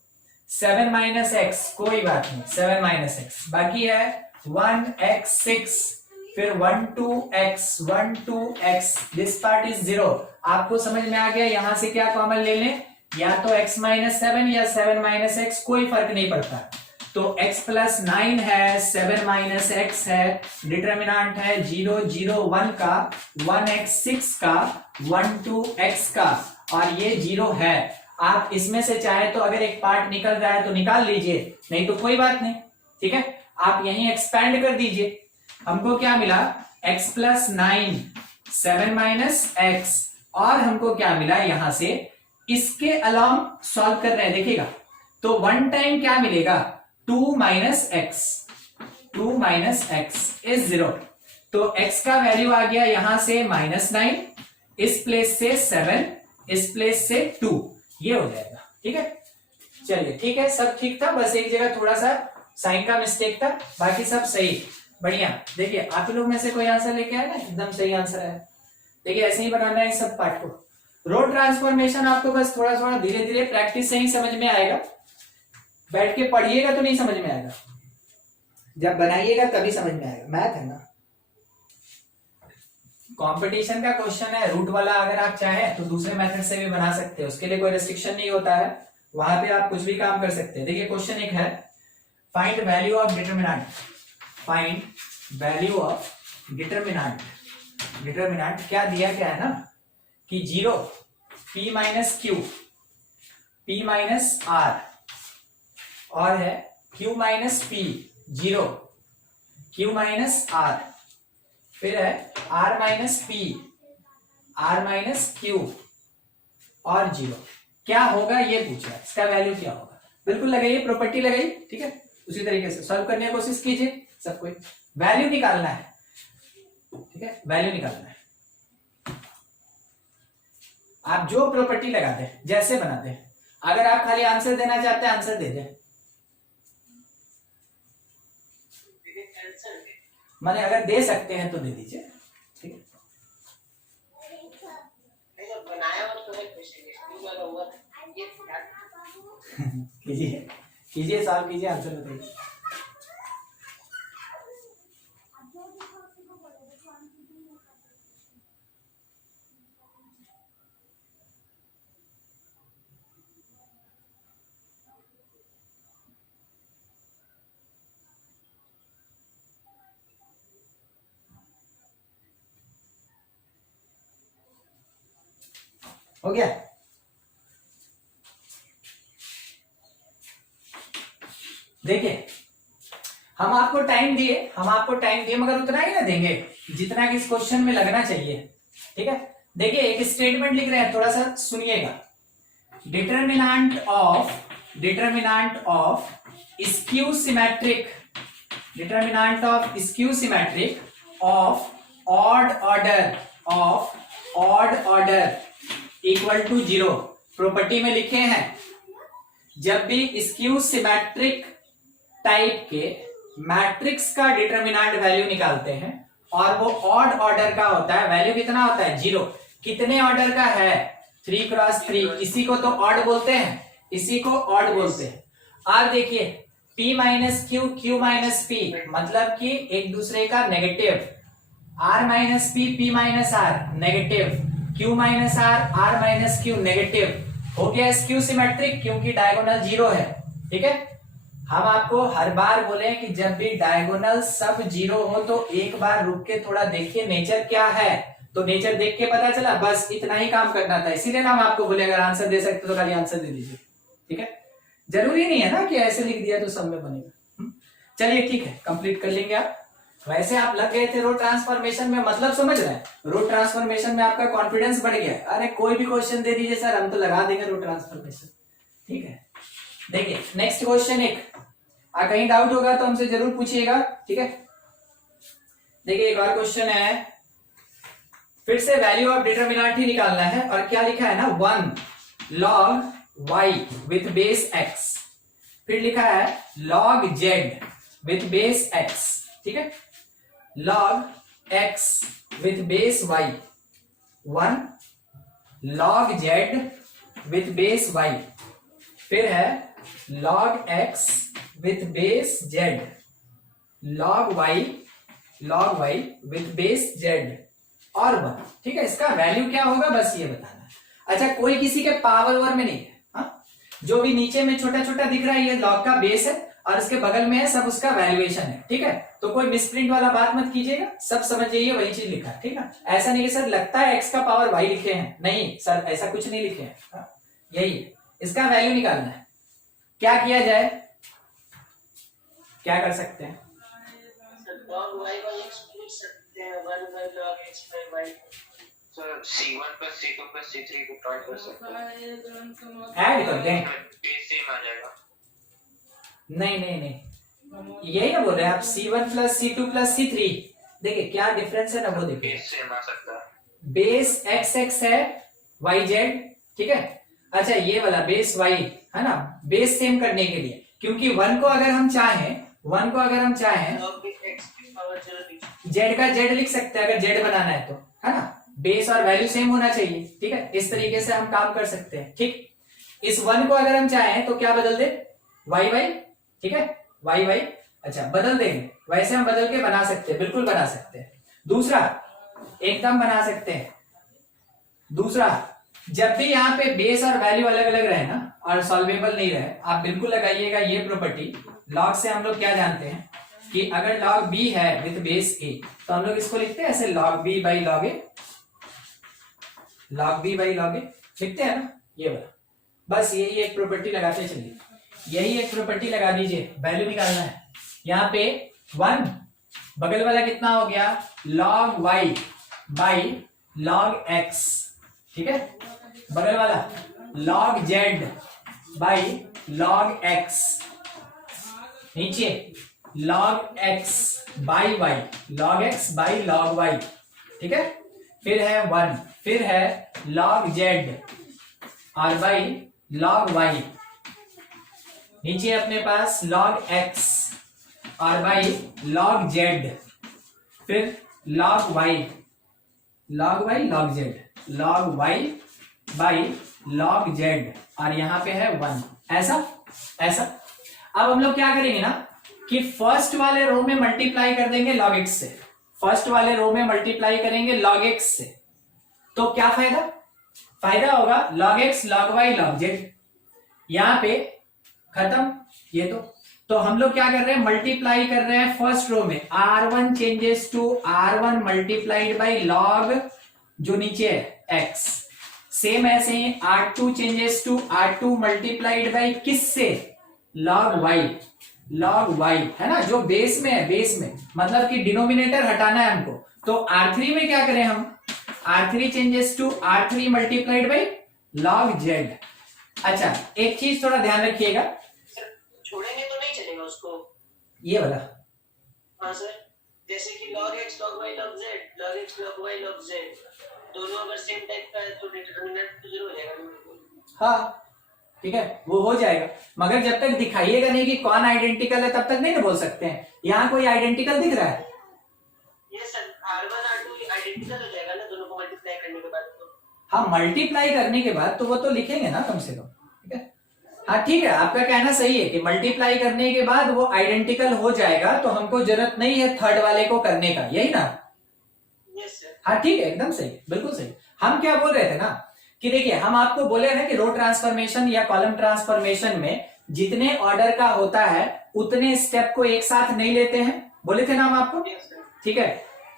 7 - x, कोई बात नहीं, 7 - x बाकी है 1x6, फिर 1 2x 1 2x, this part is 0। आपको समझ में आ गया, यहां से क्या कॉमन ले लें, या तो x - 7 या 7 - x, कोई फर्क नहीं पड़ता। तो x + 9 है, 7 - x है, डिटरमिनेंट है 0 0 1 का, 1x6 का, 1 2x का, और ये 0 है। आप इसमें से चाहे तो अगर एक पार्ट निकल रहा है तो निकाल लीजिए, नहीं तो कोई बात नहीं, ठीक है। आप यहीं एक्सपैंड कर दीजिए। हमको क्या मिला, x + 9 7 - x, और हमको क्या मिला यहां से, इसके अलाउंग सॉल्व कर रहे हैं, देखिएगा तो 1 टाइम क्या मिलेगा, 2 - x 2 - x = 0। तो x का वैल्यू आ गया यहां से -9, इस प्लेस से 7, इस प्लेस से 2, ये हो जाएगा, ठीक है। चलिए ठीक है, सब ठीक था, बस एक जगह थोड़ा सा साइन का मिस्टेक था, बाकी सब सही, बढ़िया। देखिए आप लोग में से कोई आंसर लेके आए ना, एकदम सही आंसर है। देखिए ऐसे ही बनाना है इस सब पार्ट को। रो ट्रांसफॉर्मेशन आपको बस थोड़ा थोड़ा धीरे धीरे प्रैक्टिस से ही समझ में आएगा, बैठ के पढ़िएगा तो नहीं समझ में आएगा, जब बनाइएगा तभी समझ में आएगा। मैथ है ना, कंपटीशन का क्वेश्चन है, रूट वाला अगर आप चाहें तो दूसरे मेथड से भी बना सकते हैं, उसके लिए कोई रेस्ट्रिक्शन नहीं होता है, वहां पे आप कुछ भी काम कर सकते हैं। देखिए क्वेश्चन एक है, find value of determinant, find value of determinant. Determinant क्या दिया गया है ना कि 0 p - q p - r, और है q - p 0 q - r, फिर है r - p r - q और 0। क्या होगा ये पूछ रहा है, इसका वैल्यू क्या होगा। बिल्कुल लगाइए, प्रॉपर्टी लगाइए, ठीक है। उसी तरीके से सॉल्व करने की कोशिश कीजिए, सबको वैल्यू निकालना है, ठीक है, वैल्यू निकालना है। आप जो प्रॉपर्टी लगाते हैं, जैसे बनाते हैं, अगर आप खाली आंसर देना चाहते हैं आंसर दे दें, आंसर दे। माने अगर दे सकते हैं तो दे दीजिए, ठीक है। नहीं जब बनाया हुआ तो है क्वेश्चन स्कूल वाला हुआ था ये कीजिए कीजिए, सॉल्व कीजिए, आंसर बताइए। हो गया? देखिए हम आपको टाइम दिए मगर उतना ही ना देंगे जितना कि इस क्वेश्चन में लगना चाहिए, ठीक है। देखिए एक स्टेटमेंट लिख रहे हैं, थोड़ा सा सुनिएगा। Determinant of skew symmetric of odd order equal to 0। Property में लिखे हैं जब भी स्क्यू सिमेट्रिक टाइप के मैट्रिक्स का डिटरमिनेंट वैल्यू निकालते हैं और वो ऑड ऑर्डर का होता है, वैल्यू कितना होता है 0। कितने ऑर्डर का है 3 क्रॉस 3, इसी को तो ऑड बोलते हैं, इसी को ऑड बोलते हैं। और देखिए p minus Q, Q minus P, मतलब कि एक दूसरे का negative. r minus P minus R negative, q minus R minus Q negative. हो गया स्क्यू सिमेट्रिक क्योंकि डायगोनल 0 है, ठीक है। हम आपको हर बार बोले कि जब भी डायगोनल सब 0 हो तो एक बार रुक के थोड़ा देखिए नेचर क्या है, तो नेचर देख के पता चला, बस इतना ही काम करना था। इसीलिए ना हम आपको बोले अगर आंसर दे सकते तो खाली आंसर दे दीजिए, ठीक है। जरूरी नहीं है ना कि ऐसे लिख दिया तो सब में बनेगा। चलिए ठीक है, कंप्लीट कर लेंगे आप। वैसे आप लग गए थे रो ट्रांसफॉर्मेशन में, मतलब समझ रहे हैं, रो ट्रांसफॉर्मेशन में आपका कॉन्फिडेंस बढ़ गया। अरे कोई भी क्वेश्चन दे दीजिए सर, हम तो लगा देंगे रो ट्रांसफॉर्मेशन, ठीक है। देखिए नेक्स्ट क्वेश्चन कहीं डाउट होगा तो हमसे जरूर पूछिएगा, ठीक है। देखिए एक और क्वेश्चन है, फिर से वैल्यू ऑफ डिटरमिनेंट ही निकालना है और क्या लिखा है ना 1 log y with base x, फिर लिखा है log z with base x, ठीक है। log x with base y, 1 log z with base y, फिर है log x with base z, log y with base z और 1, ठीक है। इसका वैल्यू क्या होगा बस ये बताना है। अच्छा कोई किसी के पावर ओवर में नहीं है, हाँ? जो भी नीचे में छोटा छोटा दिख रहा है ये लॉग का बेस है और इसके बगल में है सब उसका वैल्यूएशन है, ठीक है। तो कोई मिसप्रिंट वाला बात मत कीजिएगा, सब समझ जाइए वही चीज लिखा है, ठीक है। ऐसा नहीं कि सर लगता है x का पावर y लिखे हैं, नहीं सर ऐसा कुछ नहीं लिखे हैं, हाँ? यही है, इसका वैल्यू निकालना है। क्या किया जाए, क्या कर सकते हैं? log y by x लिख सकते हैं 1 by log x by y। Sir C1 plus C2 plus C3 को ट्राई कर सकते हैं, ऐड कर दें। बेस सेम आ जाएगा। नहीं यही ना बोल रहे हैं आप, C1 plus C2 plus C3। देखिए क्या डिफरेंस है ना वो देखिए, बेस सेम आ सकता है। बेस x है yz, ठीक है। अच्छा ये वाला बेस y है ना, बेस सेम करने के लिए, क्योंकि 1 को अगर हम चाहें log x की पावर 0 लिख z का z लिख सकते हैं अगर z बनाना है तो, है ना। बेस और वैल्यू सेम होना चाहिए, ठीक है। इस तरीके से हम काम कर सकते हैं, ठीक। इस 1 को अगर हम चाहें तो क्या बदल दे y, ठीक है, y। अच्छा बदल देंगे, वैसे हम बदल के बना सकते हैं, बिल्कुल बना सकते हैं। दूसरा एकदम बना सकते हैं, दूसरा जब भी यहाँ पे बेस और वैल्यू अलग अलग रहे ना और सॉल्वेबल नहीं रहे, आप बिल्कुल लगाइएगा ये प्रॉपर्टी। लॉग से हम लोग क्या जानते हैं कि अगर log b है विथ बेस a तो हम लोग इसको लिखते हैं ऐसे log b by log a, log b by log a लिखते हैं ना, ये वाला। बस यही एक प्रॉपर्टी लगाते चलिए, यही एक प्रॉपर्टी लगा दीजिए, वैल्यू निकालना है। यहाँ पे 1 बगल वाला कितना हो गया log y by log x, ठीक है। बगल वाला log z by log x, नीचे log x by y, log x by log y, ठीक है। फिर है 1, फिर है log z और by log y, नीचे अपने पास log x और बाई log z, फिर log y log z, log y by log z, और यहां पे है 1, ऐसा। अब हम लोग क्या करेंगे ना कि फर्स्ट वाले रो में मल्टीप्लाई कर देंगे log x से, फर्स्ट वाले रो में मल्टीप्लाई करेंगे log x से, तो क्या फायदा होगा log x log y log z, यहां पे खत्म ये। तो हम लोग क्या कर रहे हैं, मल्टीप्लाई कर रहे हैं फर्स्ट रो में, r1 changes to r1 multiplied by log जो नीचे है x, सेम ऐसे ही r2 changes to r2 multiplied by किससे, log y है ना, जो बेस में है, बेस में मतलब कि डिनोमिनेटर हटाना है हमको। तो r3 में क्या करें हम, r3 changes to r3 multiplied by log z। अच्छा एक चीज थोड़ा ध्यान रखिएगा, सर छोड़ेंगे तो नहीं चलेगा उसको, ये वाला। हाँ सर, जैसे कि log x log y log z, log x log y log z दोनों अगर सेम टाइप का है तो डिटरमिनेंट तो 0 हो जाएगा। हाँ ठीक है, वो हो जाएगा, मगर जब तक दिखाइएगा नहीं कि कौन आइडेंटिकल है तब तक नहीं ना बोल सकते हैं। यहाँ कोई आइडेंटिकल दिख रहा है? ये सर r1 r2 आइडेंटिकल हो जाएगा ना दोनों को मल्टीप्लाई करने के बाद तो। हाँ मल्टीप्लाई करने के बाद तो वो तो लिखेंगे ना कम से कम, ठीक है। हाँ ठीक है, आपका कहना सही है कि मल्टीप्लाई करने के बाद वो आइडेंटिकल हो जाएगा, तो हमको जरूरत नहीं है थर्ड वाले को करने का, यही ना? Yes sir. हाँ ठीक है, एकदम सही, बिल्कुल सही। हम क्या बोल रहे थे ना कि देखिए, हम आपको बोले ना कि रो ट्रांसफॉर्मेशन या कॉलम ट्रांसफॉर्मेशन में जितने ऑर्डर का होता है उतने स्टेप को एक साथ नहीं लेते हैं, बोले थे ना हम आपको, ठीक है।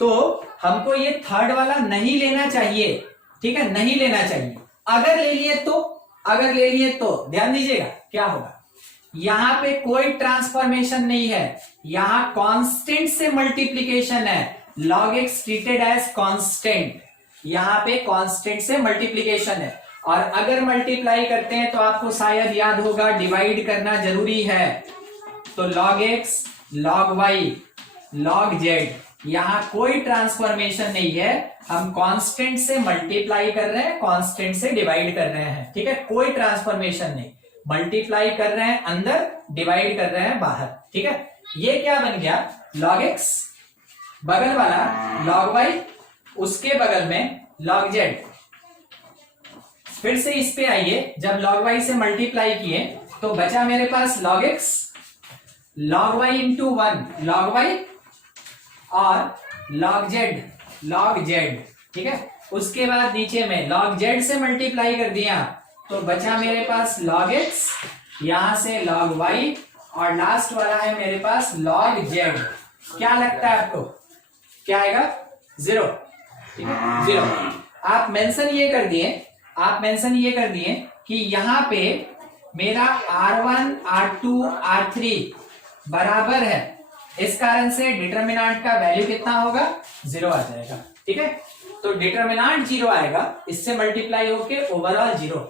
तो हमको ये थर्ड वाला नहीं लेना चाहिए, ठीक है, नहीं लेना चाहिए। अगर ले लिए तो ध्यान दीजिएगा क्या होगा, यहां पे कोई ट्रांसफॉर्मेशन नहीं है, यहां कांस्टेंट से मल्टीप्लीकेशन है, log x treated as constant, यहां पे कांस्टेंट से मल्टीप्लीकेशन है। और अगर मल्टीप्लाई करते हैं तो आपको शायद याद होगा डिवाइड करना जरूरी है, तो log x log y log z, यहां कोई ट्रांसफॉर्मेशन नहीं है, हम कांस्टेंट से मल्टीप्लाई कर रहे हैं, कांस्टेंट से डिवाइड कर रहे हैं, ठीक है, कोई ट्रांसफॉर्मेशन नहीं, मल्टीप्लाई कर रहे हैं अंदर, डिवाइड कर रहे हैं बाहर, ठीक है। ये क्या बन गया, log x, बगल वाला log y, उसके बगल में log z। फिर से इस पे आइए, जब log y से मल्टीप्लाई किए तो बचा मेरे पास log x log y into 1 log y और log z, ठीक है। उसके बाद नीचे में log z से मल्टीप्लाई कर दिया तो बचा मेरे पास log x, यहां से log y, और लास्ट वाला है मेरे पास log z। क्या लगता है आपको, क्या आएगा, 0, ठीक है, 0। आप मेंशन ये कर दिए कि यहां पे मेरा r1 r2 r3 बराबर है, इस कारण से डिटरमिनेंट का वैल्यू कितना होगा, 0 आ जाएगा, ठीक है। तो डिटरमिनेंट 0 आएगा, इससे मल्टीप्लाई होके ओवरऑल 0,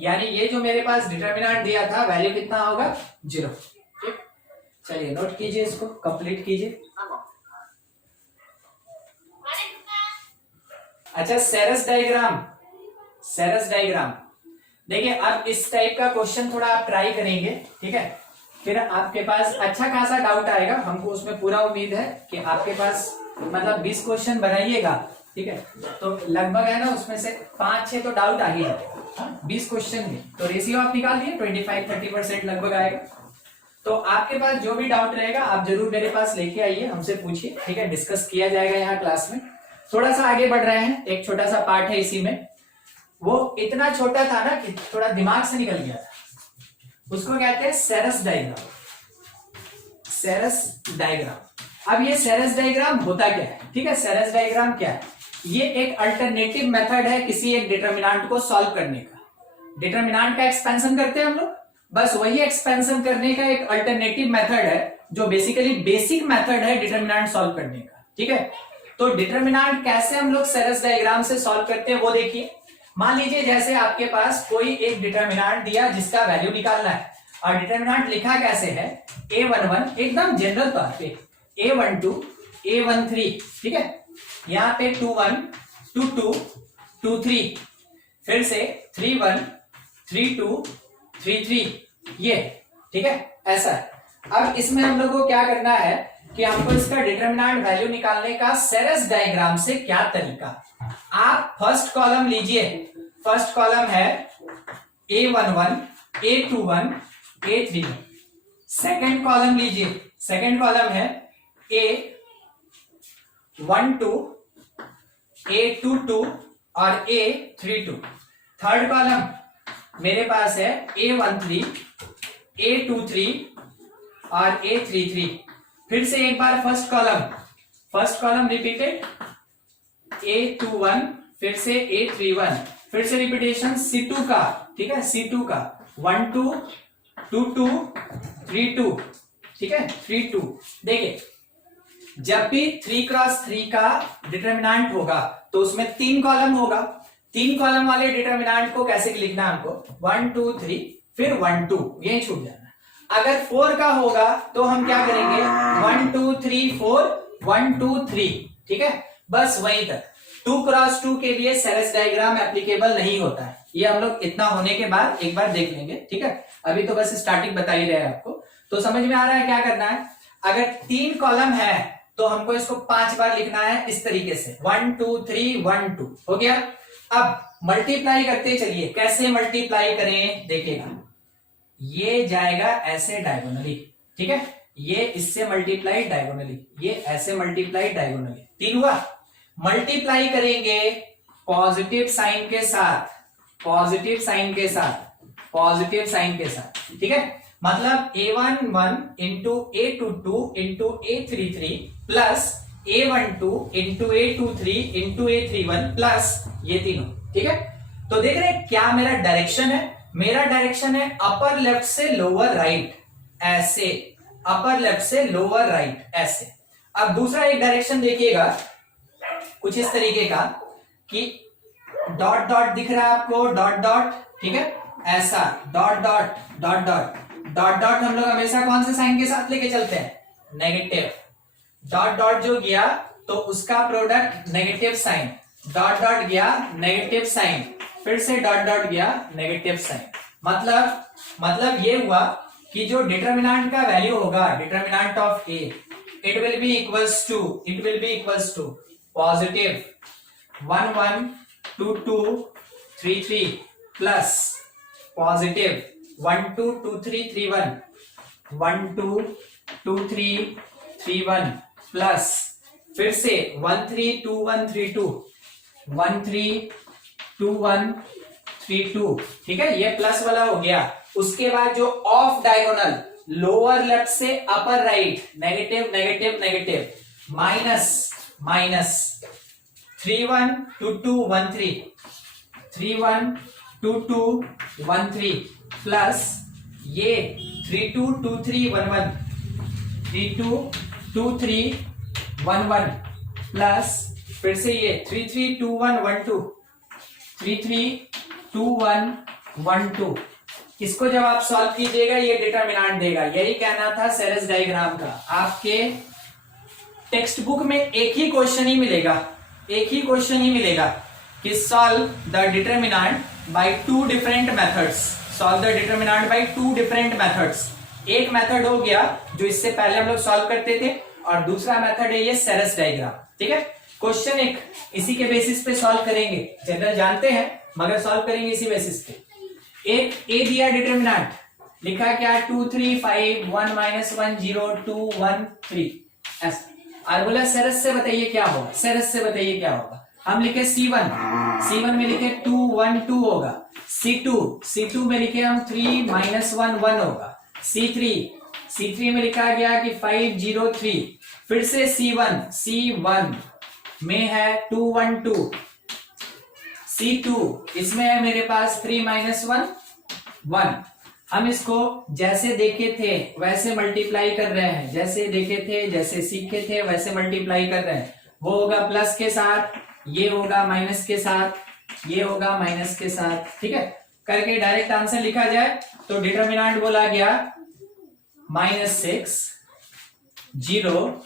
यानी ये जो मेरे पास डिटरमिनेंट दिया था वैल्यू कितना होगा, 0, ठीक। चलिए नोट कीजिए, इसको कंप्लीट कीजिए। अच्छा, सेरस डायग्राम देखिए, अब इस टाइप का क्वेश्चन थोड़ा आप ट्राई करेंगे, ठीक है, फिर आपके पास अच्छा खासा डाउट आएगा, हमको उसमें पूरा उम्मीद है कि आपके पास मतलब 20 क्वेश्चन बनाइएगा, ठीक है, तो लगभग है ना उसमें से 5-6 तो डाउट आ ही जाएगा, 20 क्वेश्चन में तो रेशियो आप निकाल दिए 25-30% लगभग आएगा। तो आपके पास जो भी डाउट रहेगा आप जरूर मेरे पास लेके आइए, हमसे पूछिए, ठीक है, डिस्कस किया जाएगा यहाँ क्लास में। थोड़ा सा आगे बढ़ रहे हैं, एक छोटा सा पार्ट है इसी में, वो इतना छोटा था ना कि थोड़ा दिमाग से निकल गया था, उसको कहते हैं सेरस डायग्राम। अब ये सेरस डायग्राम होता क्या है, ठीक है, सेरस डायग्राम क्या है, ये एक अल्टरनेटिव मेथड है किसी एक डिटरमिनेंट को सॉल्व करने का। डिटरमिनेंट का एक्सपेंशन करते हैं हम लोग, बस वही एक्सपेंशन करने का एक अल्टरनेटिव मेथड है जो बेसिकली बेसिक मेथड है डिटरमिनेंट सॉल्व करने का, ठीक है। तो डिटरमिनेंट कैसे हम लोग सेरस डायग्राम से सॉल्व करते हैं वो देखिए। मान लीजिए जैसे आपके पास कोई एक डिटरमिनेंट दिया जिसका वैल्यू निकालना है, और डिटरमिनेंट लिखा कैसे है, a11 एकदम जनरल तौर पे, a12 a13, ठीक है, यहाँ पे 21 22 23, फिर से 31 32 33, ये ठीक है, ऐसा है। अब इसमें हम लोग को क्या करना है कि हमको इसका डिटरमिनेंट वैल्यू निकालने का सेरेस डायग्राम से क्या तरीका। आप फर्स्ट कॉलम लीजिए, फर्स्ट कॉलम है A11, A21, A31। Second column लीजिए, सेकंड कॉलम है A12, A22 और A32। थर्ड कॉलम मेरे पास है A13, A23 और A33। फिर से एक बार फर्स्ट कॉलम रिपीटेड, A21, फिर से A31, फिर से रिपीटेशन C2 का, ठीक है, C2 का 1 2 2 2 3 2, ठीक है, 3 2। देखिए जब भी 3x3 का डिटरमिनेंट होगा तो उसमें 3 कॉलम होगा। 3 कॉलम वाले डिटरमिनेंट को कैसे लिखना है हमको, 1 2 3 फिर 1 2, यही छूट जाना। अगर 4 का होगा तो हम क्या करेंगे, 1 2 3 4 1 2 3, ठीक है, बस वहीं तक। 2x2 के लिए सेरेस डायग्राम एप्लीकेबल नहीं होता है, ये हम लोग इतना होने के बाद एक बार देख लेंगे, ठीक है। अभी तो बस स्टार्टिंग बता ही रहे आपको, तो समझ में आ रहा है क्या करना है। अगर 3 कॉलम है तो हमको इसको 5 बार लिखना है इस तरीके से, 1 2 3 1 2, हो गया। अब मल्टीप्लाई करते चलिए, कैसे मल्टीप्लाई करें देखिएगा, ये जाएगा ऐसे डायगोनली, ठीक है, ये इससे मल्टीप्लाई डायगोनली, ये ऐसे मल्टीप्लाई डायगोनली, 3 हुआ। मल्टीप्लाई करेंगे पॉजिटिव साइन के साथ, पॉजिटिव साइन के साथ, पॉजिटिव साइन के साथ, ठीक है। मतलब A11 into A22 into A33 plus A12 into A23 into A31 plus ये तीनों, ठीक है। तो देख रहे हैं क्या मेरा डायरेक्शन है, मेरा डायरेक्शन है अपर लेफ्ट से लोअर राइट, ऐसे, अपर लेफ्ट से लोअर राइट, ऐसे। अब दूसरा एक डायरेक्शन देखिएगा कुछ इस तरीके का कि डॉट डॉट दिख रहा है आपको, डॉट डॉट, ठीक है, ऐसा dot dot dot dot dot dot. हम लोग हमेशा कौन से साइन के साथ लेके चलते हैं, नेगेटिव। डॉट डॉट जो गया तो उसका product negative sign, dot dot गया नेगेटिव साइन, फिर से डॉट डॉट गया नेगेटिव साइन। मतलब ये हुआ कि जो डिटरमिनेंट का वैल्यू होगा, determinant of A, it will be equals to positive 1 1 2 2 3 3 plus positive 1 2 2 3 3 1 1 2 2 3 3 1 plus फिर से 1 3 2 1 3 2 1 3 2 1 3 2, ठीक है, ये प्लस वाला हो गया। उसके बाद जो ऑफ डायगोनल लोअर लेफ्ट से upper right, negative negative negative, minus 3 1 2 2 1 3 3 1 2 2 1 3 plus ये 3 2 2 3 1 1 3 2 2 3 1 1 प्लस फिर से ये 3 3 2 1 1 2 3 3 2 1 1 2। इसको जब आप सॉल्व कीजिएगा ये डिटरमिनेंट देगा। यही कहना था सेरेस डायग्राम का। आपके टेक्स्ट बुक में एक ही क्वेश्चन ही मिलेगा कि solve the determinant by 2 different methods. Solve the determinant by 2 different methods. एक मेथड हो गया जो इससे पहले हम लोग सॉल्व करते थे और दूसरा मेथड है ये सेरेस डायग्राम, ठीक है। क्वेश्चन एक इसी के बेसिस पे सॉल्व करेंगे, जनरल जानते हैं मगर सॉल्व करेंगे इसी बेसिस पे। एक ए दिया डिटरमिनेंट, लिखा क्या 2 3 5 1 -1 0 2 1 3 ऐसा। और बोला सेरेस से बताइए क्या होगा, सेरेस से बताइए क्या होगा। हम लिखे C1 में लिखे 2 1 2 होगा। C2 में लिखे हम 3 -1 1 होगा। C3 में लिखा गया कि 5 0 3। फिर से C1 में है 2 1 2। C2 इसमें है मेरे पास 3 -1 1। हम इसको जैसे देखे थे वैसे मल्टीप्लाई कर रहे हैं, जैसे देखे थे जैसे सीखे थे वैसे मल्टीप्लाई कर रहे हैं। वो होगा प्लस के साथ, ये होगा माइनस के साथ, ये होगा माइनस के साथ, ठीक है। करके डायरेक्ट आंसर लिखा जाए तो डिटरमिनेंट बोला गया -6 0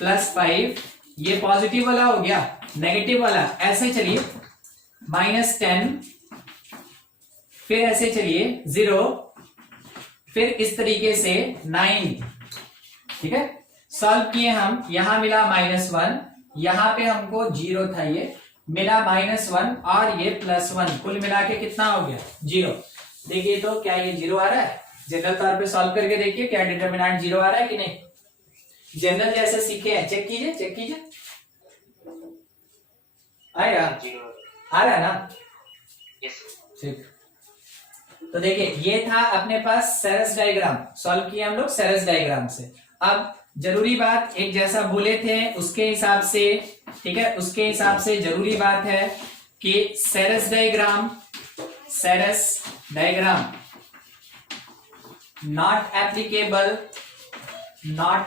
+5। ये पॉजिटिव वाला हो गया, नेगेटिव वाला ऐसे चलिए -10, फिर ऐसे चलिए 0, फिर इस तरीके से 9, ठीक है। सॉल्व किए हम, यहां मिला -1, यहां पे हमको 0 था, ये मिला -1 और ये +1, कुल मिला के कितना हो गया 0। देखिए तो क्या ये 0 आ रहा है? जनरल तौर पे सॉल्व करके देखिए क्या डिटरमिनेंट 0 आ रहा है कि नहीं। जनरल जैसे सीखे हैं, चेक कीजिए, चेक कीजिए, आएगा, आ रहा है ना? ठीक, तो देखिए ये था अपने पास सेरस डायग्राम, सॉल्व किया हम लोग सेरस डायग्राम से। अब जरूरी बात, एक जैसा बोले थे उसके हिसाब से, ठीक है, उसके हिसाब से जरूरी बात है कि Sarrus diagram not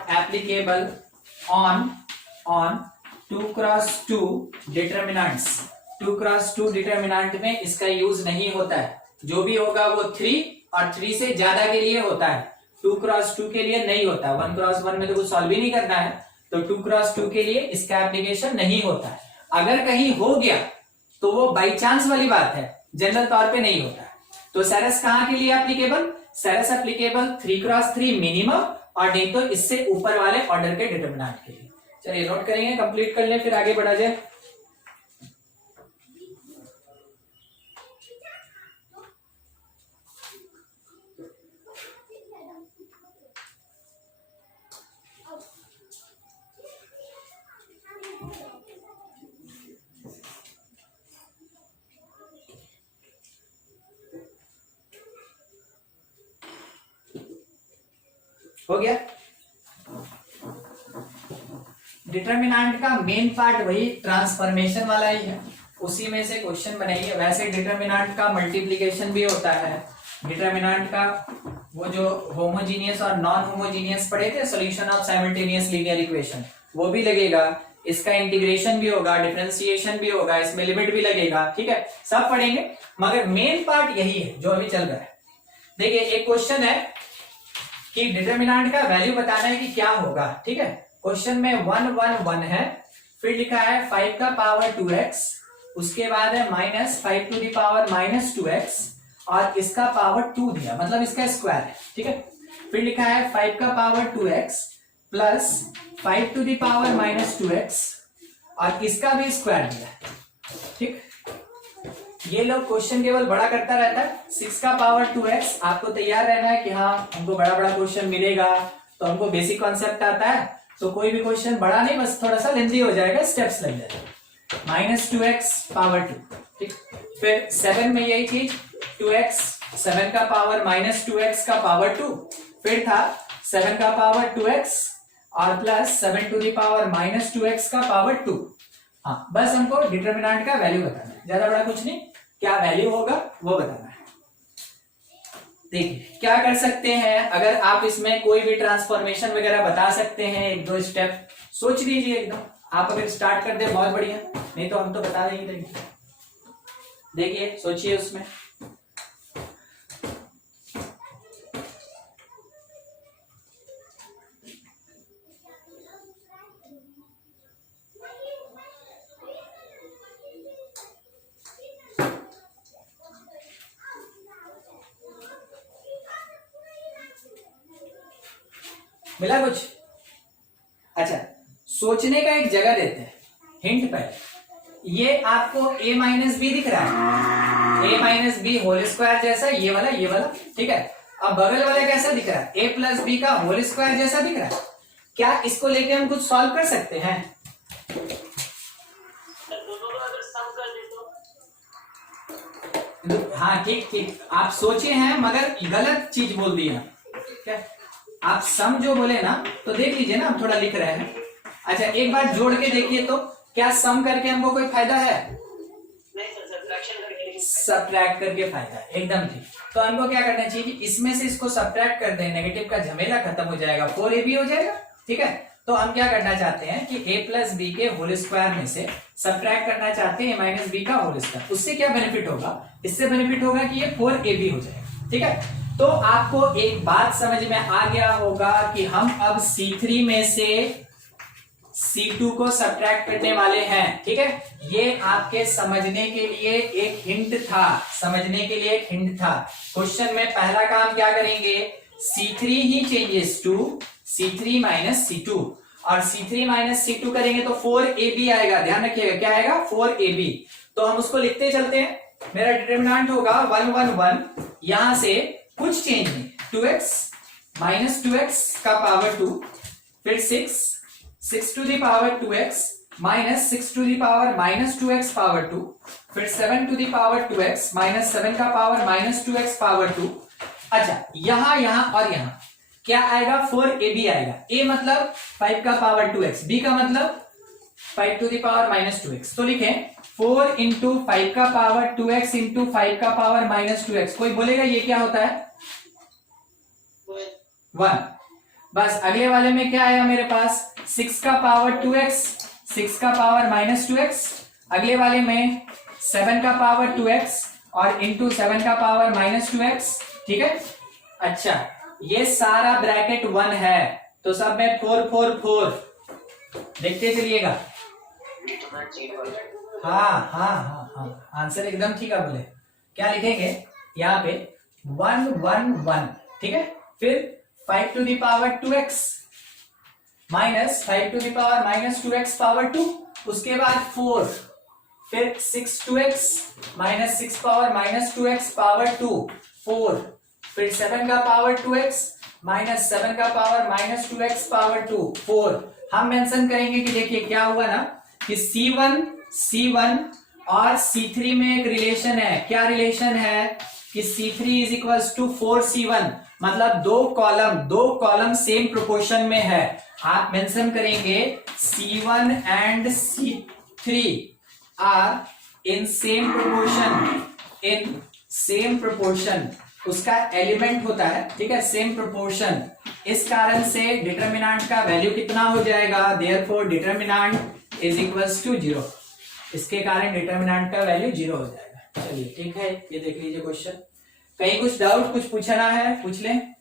applicable on 2x2 determinants. 2x2 determinant में इसका यूज नहीं होता है, जो भी होगा वो 3 और 3 से ज्यादा के लिए होता है, 2x2 के लिए नहीं होता। 1x1 में तो कुछ सॉल्व ही नहीं करना है, तो 2x2 के लिए इसका एप्लीकेशन नहीं होता है। अगर कहीं हो गया तो वो बाई चांस वाली बात है, जनरल तौर पे नहीं होता है। तो सेरस कहां के लिए एप्लीकेबल? सेरस एप्लीकेबल 3x3 मिनिमम, और नहीं तो इससे ऊपर वाले ऑर्डर के डिटरमिनेंट के लिए। चलिए नोट करेंगे, कंप्लीट कर लें, फिर आगे बढ़ा जाए। हो गया। डिटरमिनेंट का मेन पार्ट वही ट्रांसफॉर्मेशन वाला ही है, उसी में से क्वेश्चन बनाइए। वैसे डिटरमिनेंट का मल्टीप्लिकेशन भी होता है, डिटरमिनेंट का वो जो होमोजीनियस और नॉन होमोजीनियस पढ़े थे, solution of simultaneous linear equation, वो भी लगेगा। इसका इंटीग्रेशन भी होगा, डिफरेंशिएशन भी होगा, इसमें लिमिट भी लगेगा, ठीक है, सब पढ़ेंगे। मगर मेन पार्ट यही है जो अभी चल रहा है। देखिए एक क्वेश्चन है कि डिटरमिनेंट का वैल्यू बताना है कि क्या होगा, ठीक है। क्वेश्चन में 1 1 1 है, फिर लिखा है 5 का पावर 2x, उसके बाद है -5 टू द पावर -2x, और इसका पावर 2 दिया, मतलब इसका स्क्वायर है, ठीक है। फिर लिखा है 5 का power 2x plus 5 to the power -2x, और इसका भी स्क्वायर दिया, ठीक। ये लोग क्वेश्चन केवल बड़ा करता रहता है। 6 का पावर 2x, आपको तैयार रहना है कि हाँ हमको बड़ा बड़ा क्वेश्चन मिलेगा, तो हमको बेसिक कॉन्सेप्ट आता है, तो कोई भी क्वेश्चन बड़ा नहीं, बस थोड़ा सा लेंथी हो जाएगा, स्टेप्स लग जाएगा। -2x पावर 2, ठीक। फिर 7 में यही चीज 2x, 7 का पावर -2x का पावर 2, फिर था 7 का पावर 2x और plus 7 to the power -2x का पावर 2। हाँ, बस हमको डिटरमिनेंट का वैल्यू बताना है, ज्यादा बड़ा कुछ नहीं, क्या वैल्यू होगा वो बताना है। देखिए क्या कर सकते हैं, अगर आप इसमें कोई भी ट्रांसफॉर्मेशन वगैरह बता सकते हैं, 1-2 स्टेप सोच लीजिए एकदम। आप अगर स्टार्ट कर दे बहुत बढ़िया, नहीं तो हम तो बता देंगे। देखिए सोचिए उसमें। मिला कुछ? अच्छा, सोचने का एक जगह देते हैं, हिंट पहले। ये आपको a माइनस बी दिख रहा है, a minus b whole square जैसा, ये वाला, ठीक है। अब बगल वाला कैसा दिख रहा है? a प्लस बी का होल स्क्वायर जैसा दिख रहा है। क्या इसको लेके हम कुछ सॉल्व कर सकते हैं? हाँ ठीक, आप सोचे हैं मगर गलत चीज बोल दिया, क्या? आप सम जो बोले ना, तो देख लीजिए ना, हम थोड़ा लिख रहे हैं। अच्छा एक बार जोड़ के देखिए तो क्या सम करके हमको कोई फायदा है? नहीं सर, सब्ट्रैक्ट करके फायदा है, एकदम ठीक। तो हमको क्या करना चाहिए, इसमें से इसको सब्ट्रैक्ट कर दें, नेगेटिव का झमेला खत्म हो जाएगा, 4ab हो जाएगा, ठीक है। तो हम क्या करना चाहते हैं कि a प्लस बी के होल स्क्वायर में से सब्ट्रैक्ट करना चाहते हैं a माइनस बी का होल स्क्वायर। उससे क्या बेनिफिट होगा? इससे बेनिफिट होगा कि ये 4ab हो जाएगा, ठीक है। तो आपको एक बात समझ में आ गया होगा कि हम अब C3 में से C2 को सब्ट्रैक्ट करने वाले हैं, ठीक है। ये आपके समझने के लिए एक हिंट था, क्वेश्चन में पहला काम क्या करेंगे C3 he changes to C3 minus C2, और C3 माइनस C2 करेंगे तो 4AB आएगा, ध्यान रखिएगा क्या आएगा 4AB। तो हम उसको लिखते चलते हैं। मेरा डिटरमिनेंट होगा 1 1 1, यहां से कुछ चेंज नहीं, 2x माइनस 2x का पावर 2, फिर 6 to the power 2x minus 6 to the power minus 2x power 2, फिर 7 to the power 2x minus 7 का पावर माइनस 2x पावर 2। अच्छा, यहां और यहां क्या आएगा 4AB आएगा। A मतलब 5 का पावर 2x, B का मतलब 5 to the power minus 2x। तो लिखें 4 इंटू 5 का पावर 2x इंटू 5 का पावर माइनस 2x। कोई बोलेगा ये क्या होता है 1। बस अगले वाले में क्या आएगा मेरे पास 6 का पावर 2x, 6 का पावर माइनस 2x। अगले वाले में 7 का पावर 2x और इंटू 7 का पावर माइनस 2x। ठीक है, अच्छा ये सारा ब्रैकेट 1 है तो सब में 4 4 4 देखते चलिएगा। हाँ, आंसर एकदम ठीक है। बोले क्या लिखेंगे यहाँ पे 1 1 1, ठीक है। फिर 5 to the power 2x minus 5 to the power minus 2x power 2, उसके बाद 4, फिर 6 2x minus 6 power minus 2x power 2 4, फिर 7 का पावर 2x माइनस 7 का पावर माइनस 2x पावर 2 4। हम मेंशन करेंगे कि देखिए क्या हुआ ना कि C1 और C3 में एक रिलेशन है। क्या रिलेशन है कि C3 is equals to 4C1, मतलब दो कॉलम सेम प्रोपोर्शन में है। आप मेंशन करेंगे C1 and C3 are in same proportion, उसका एलिमेंट होता है, ठीक है, सेम प्रोपोर्शन। इस कारण से डिटरमिनेंट का वैल्यू कितना हो जाएगा, therefore determinant is equals to 0। इसके कारण डिटरमिनेंट का वैल्यू 0 हो जाएगा। चलिए ठीक है, ये देख लीजिए क्वेश्चन। कहीं कुछ डाउट कुछ पूछना है पूछ लें।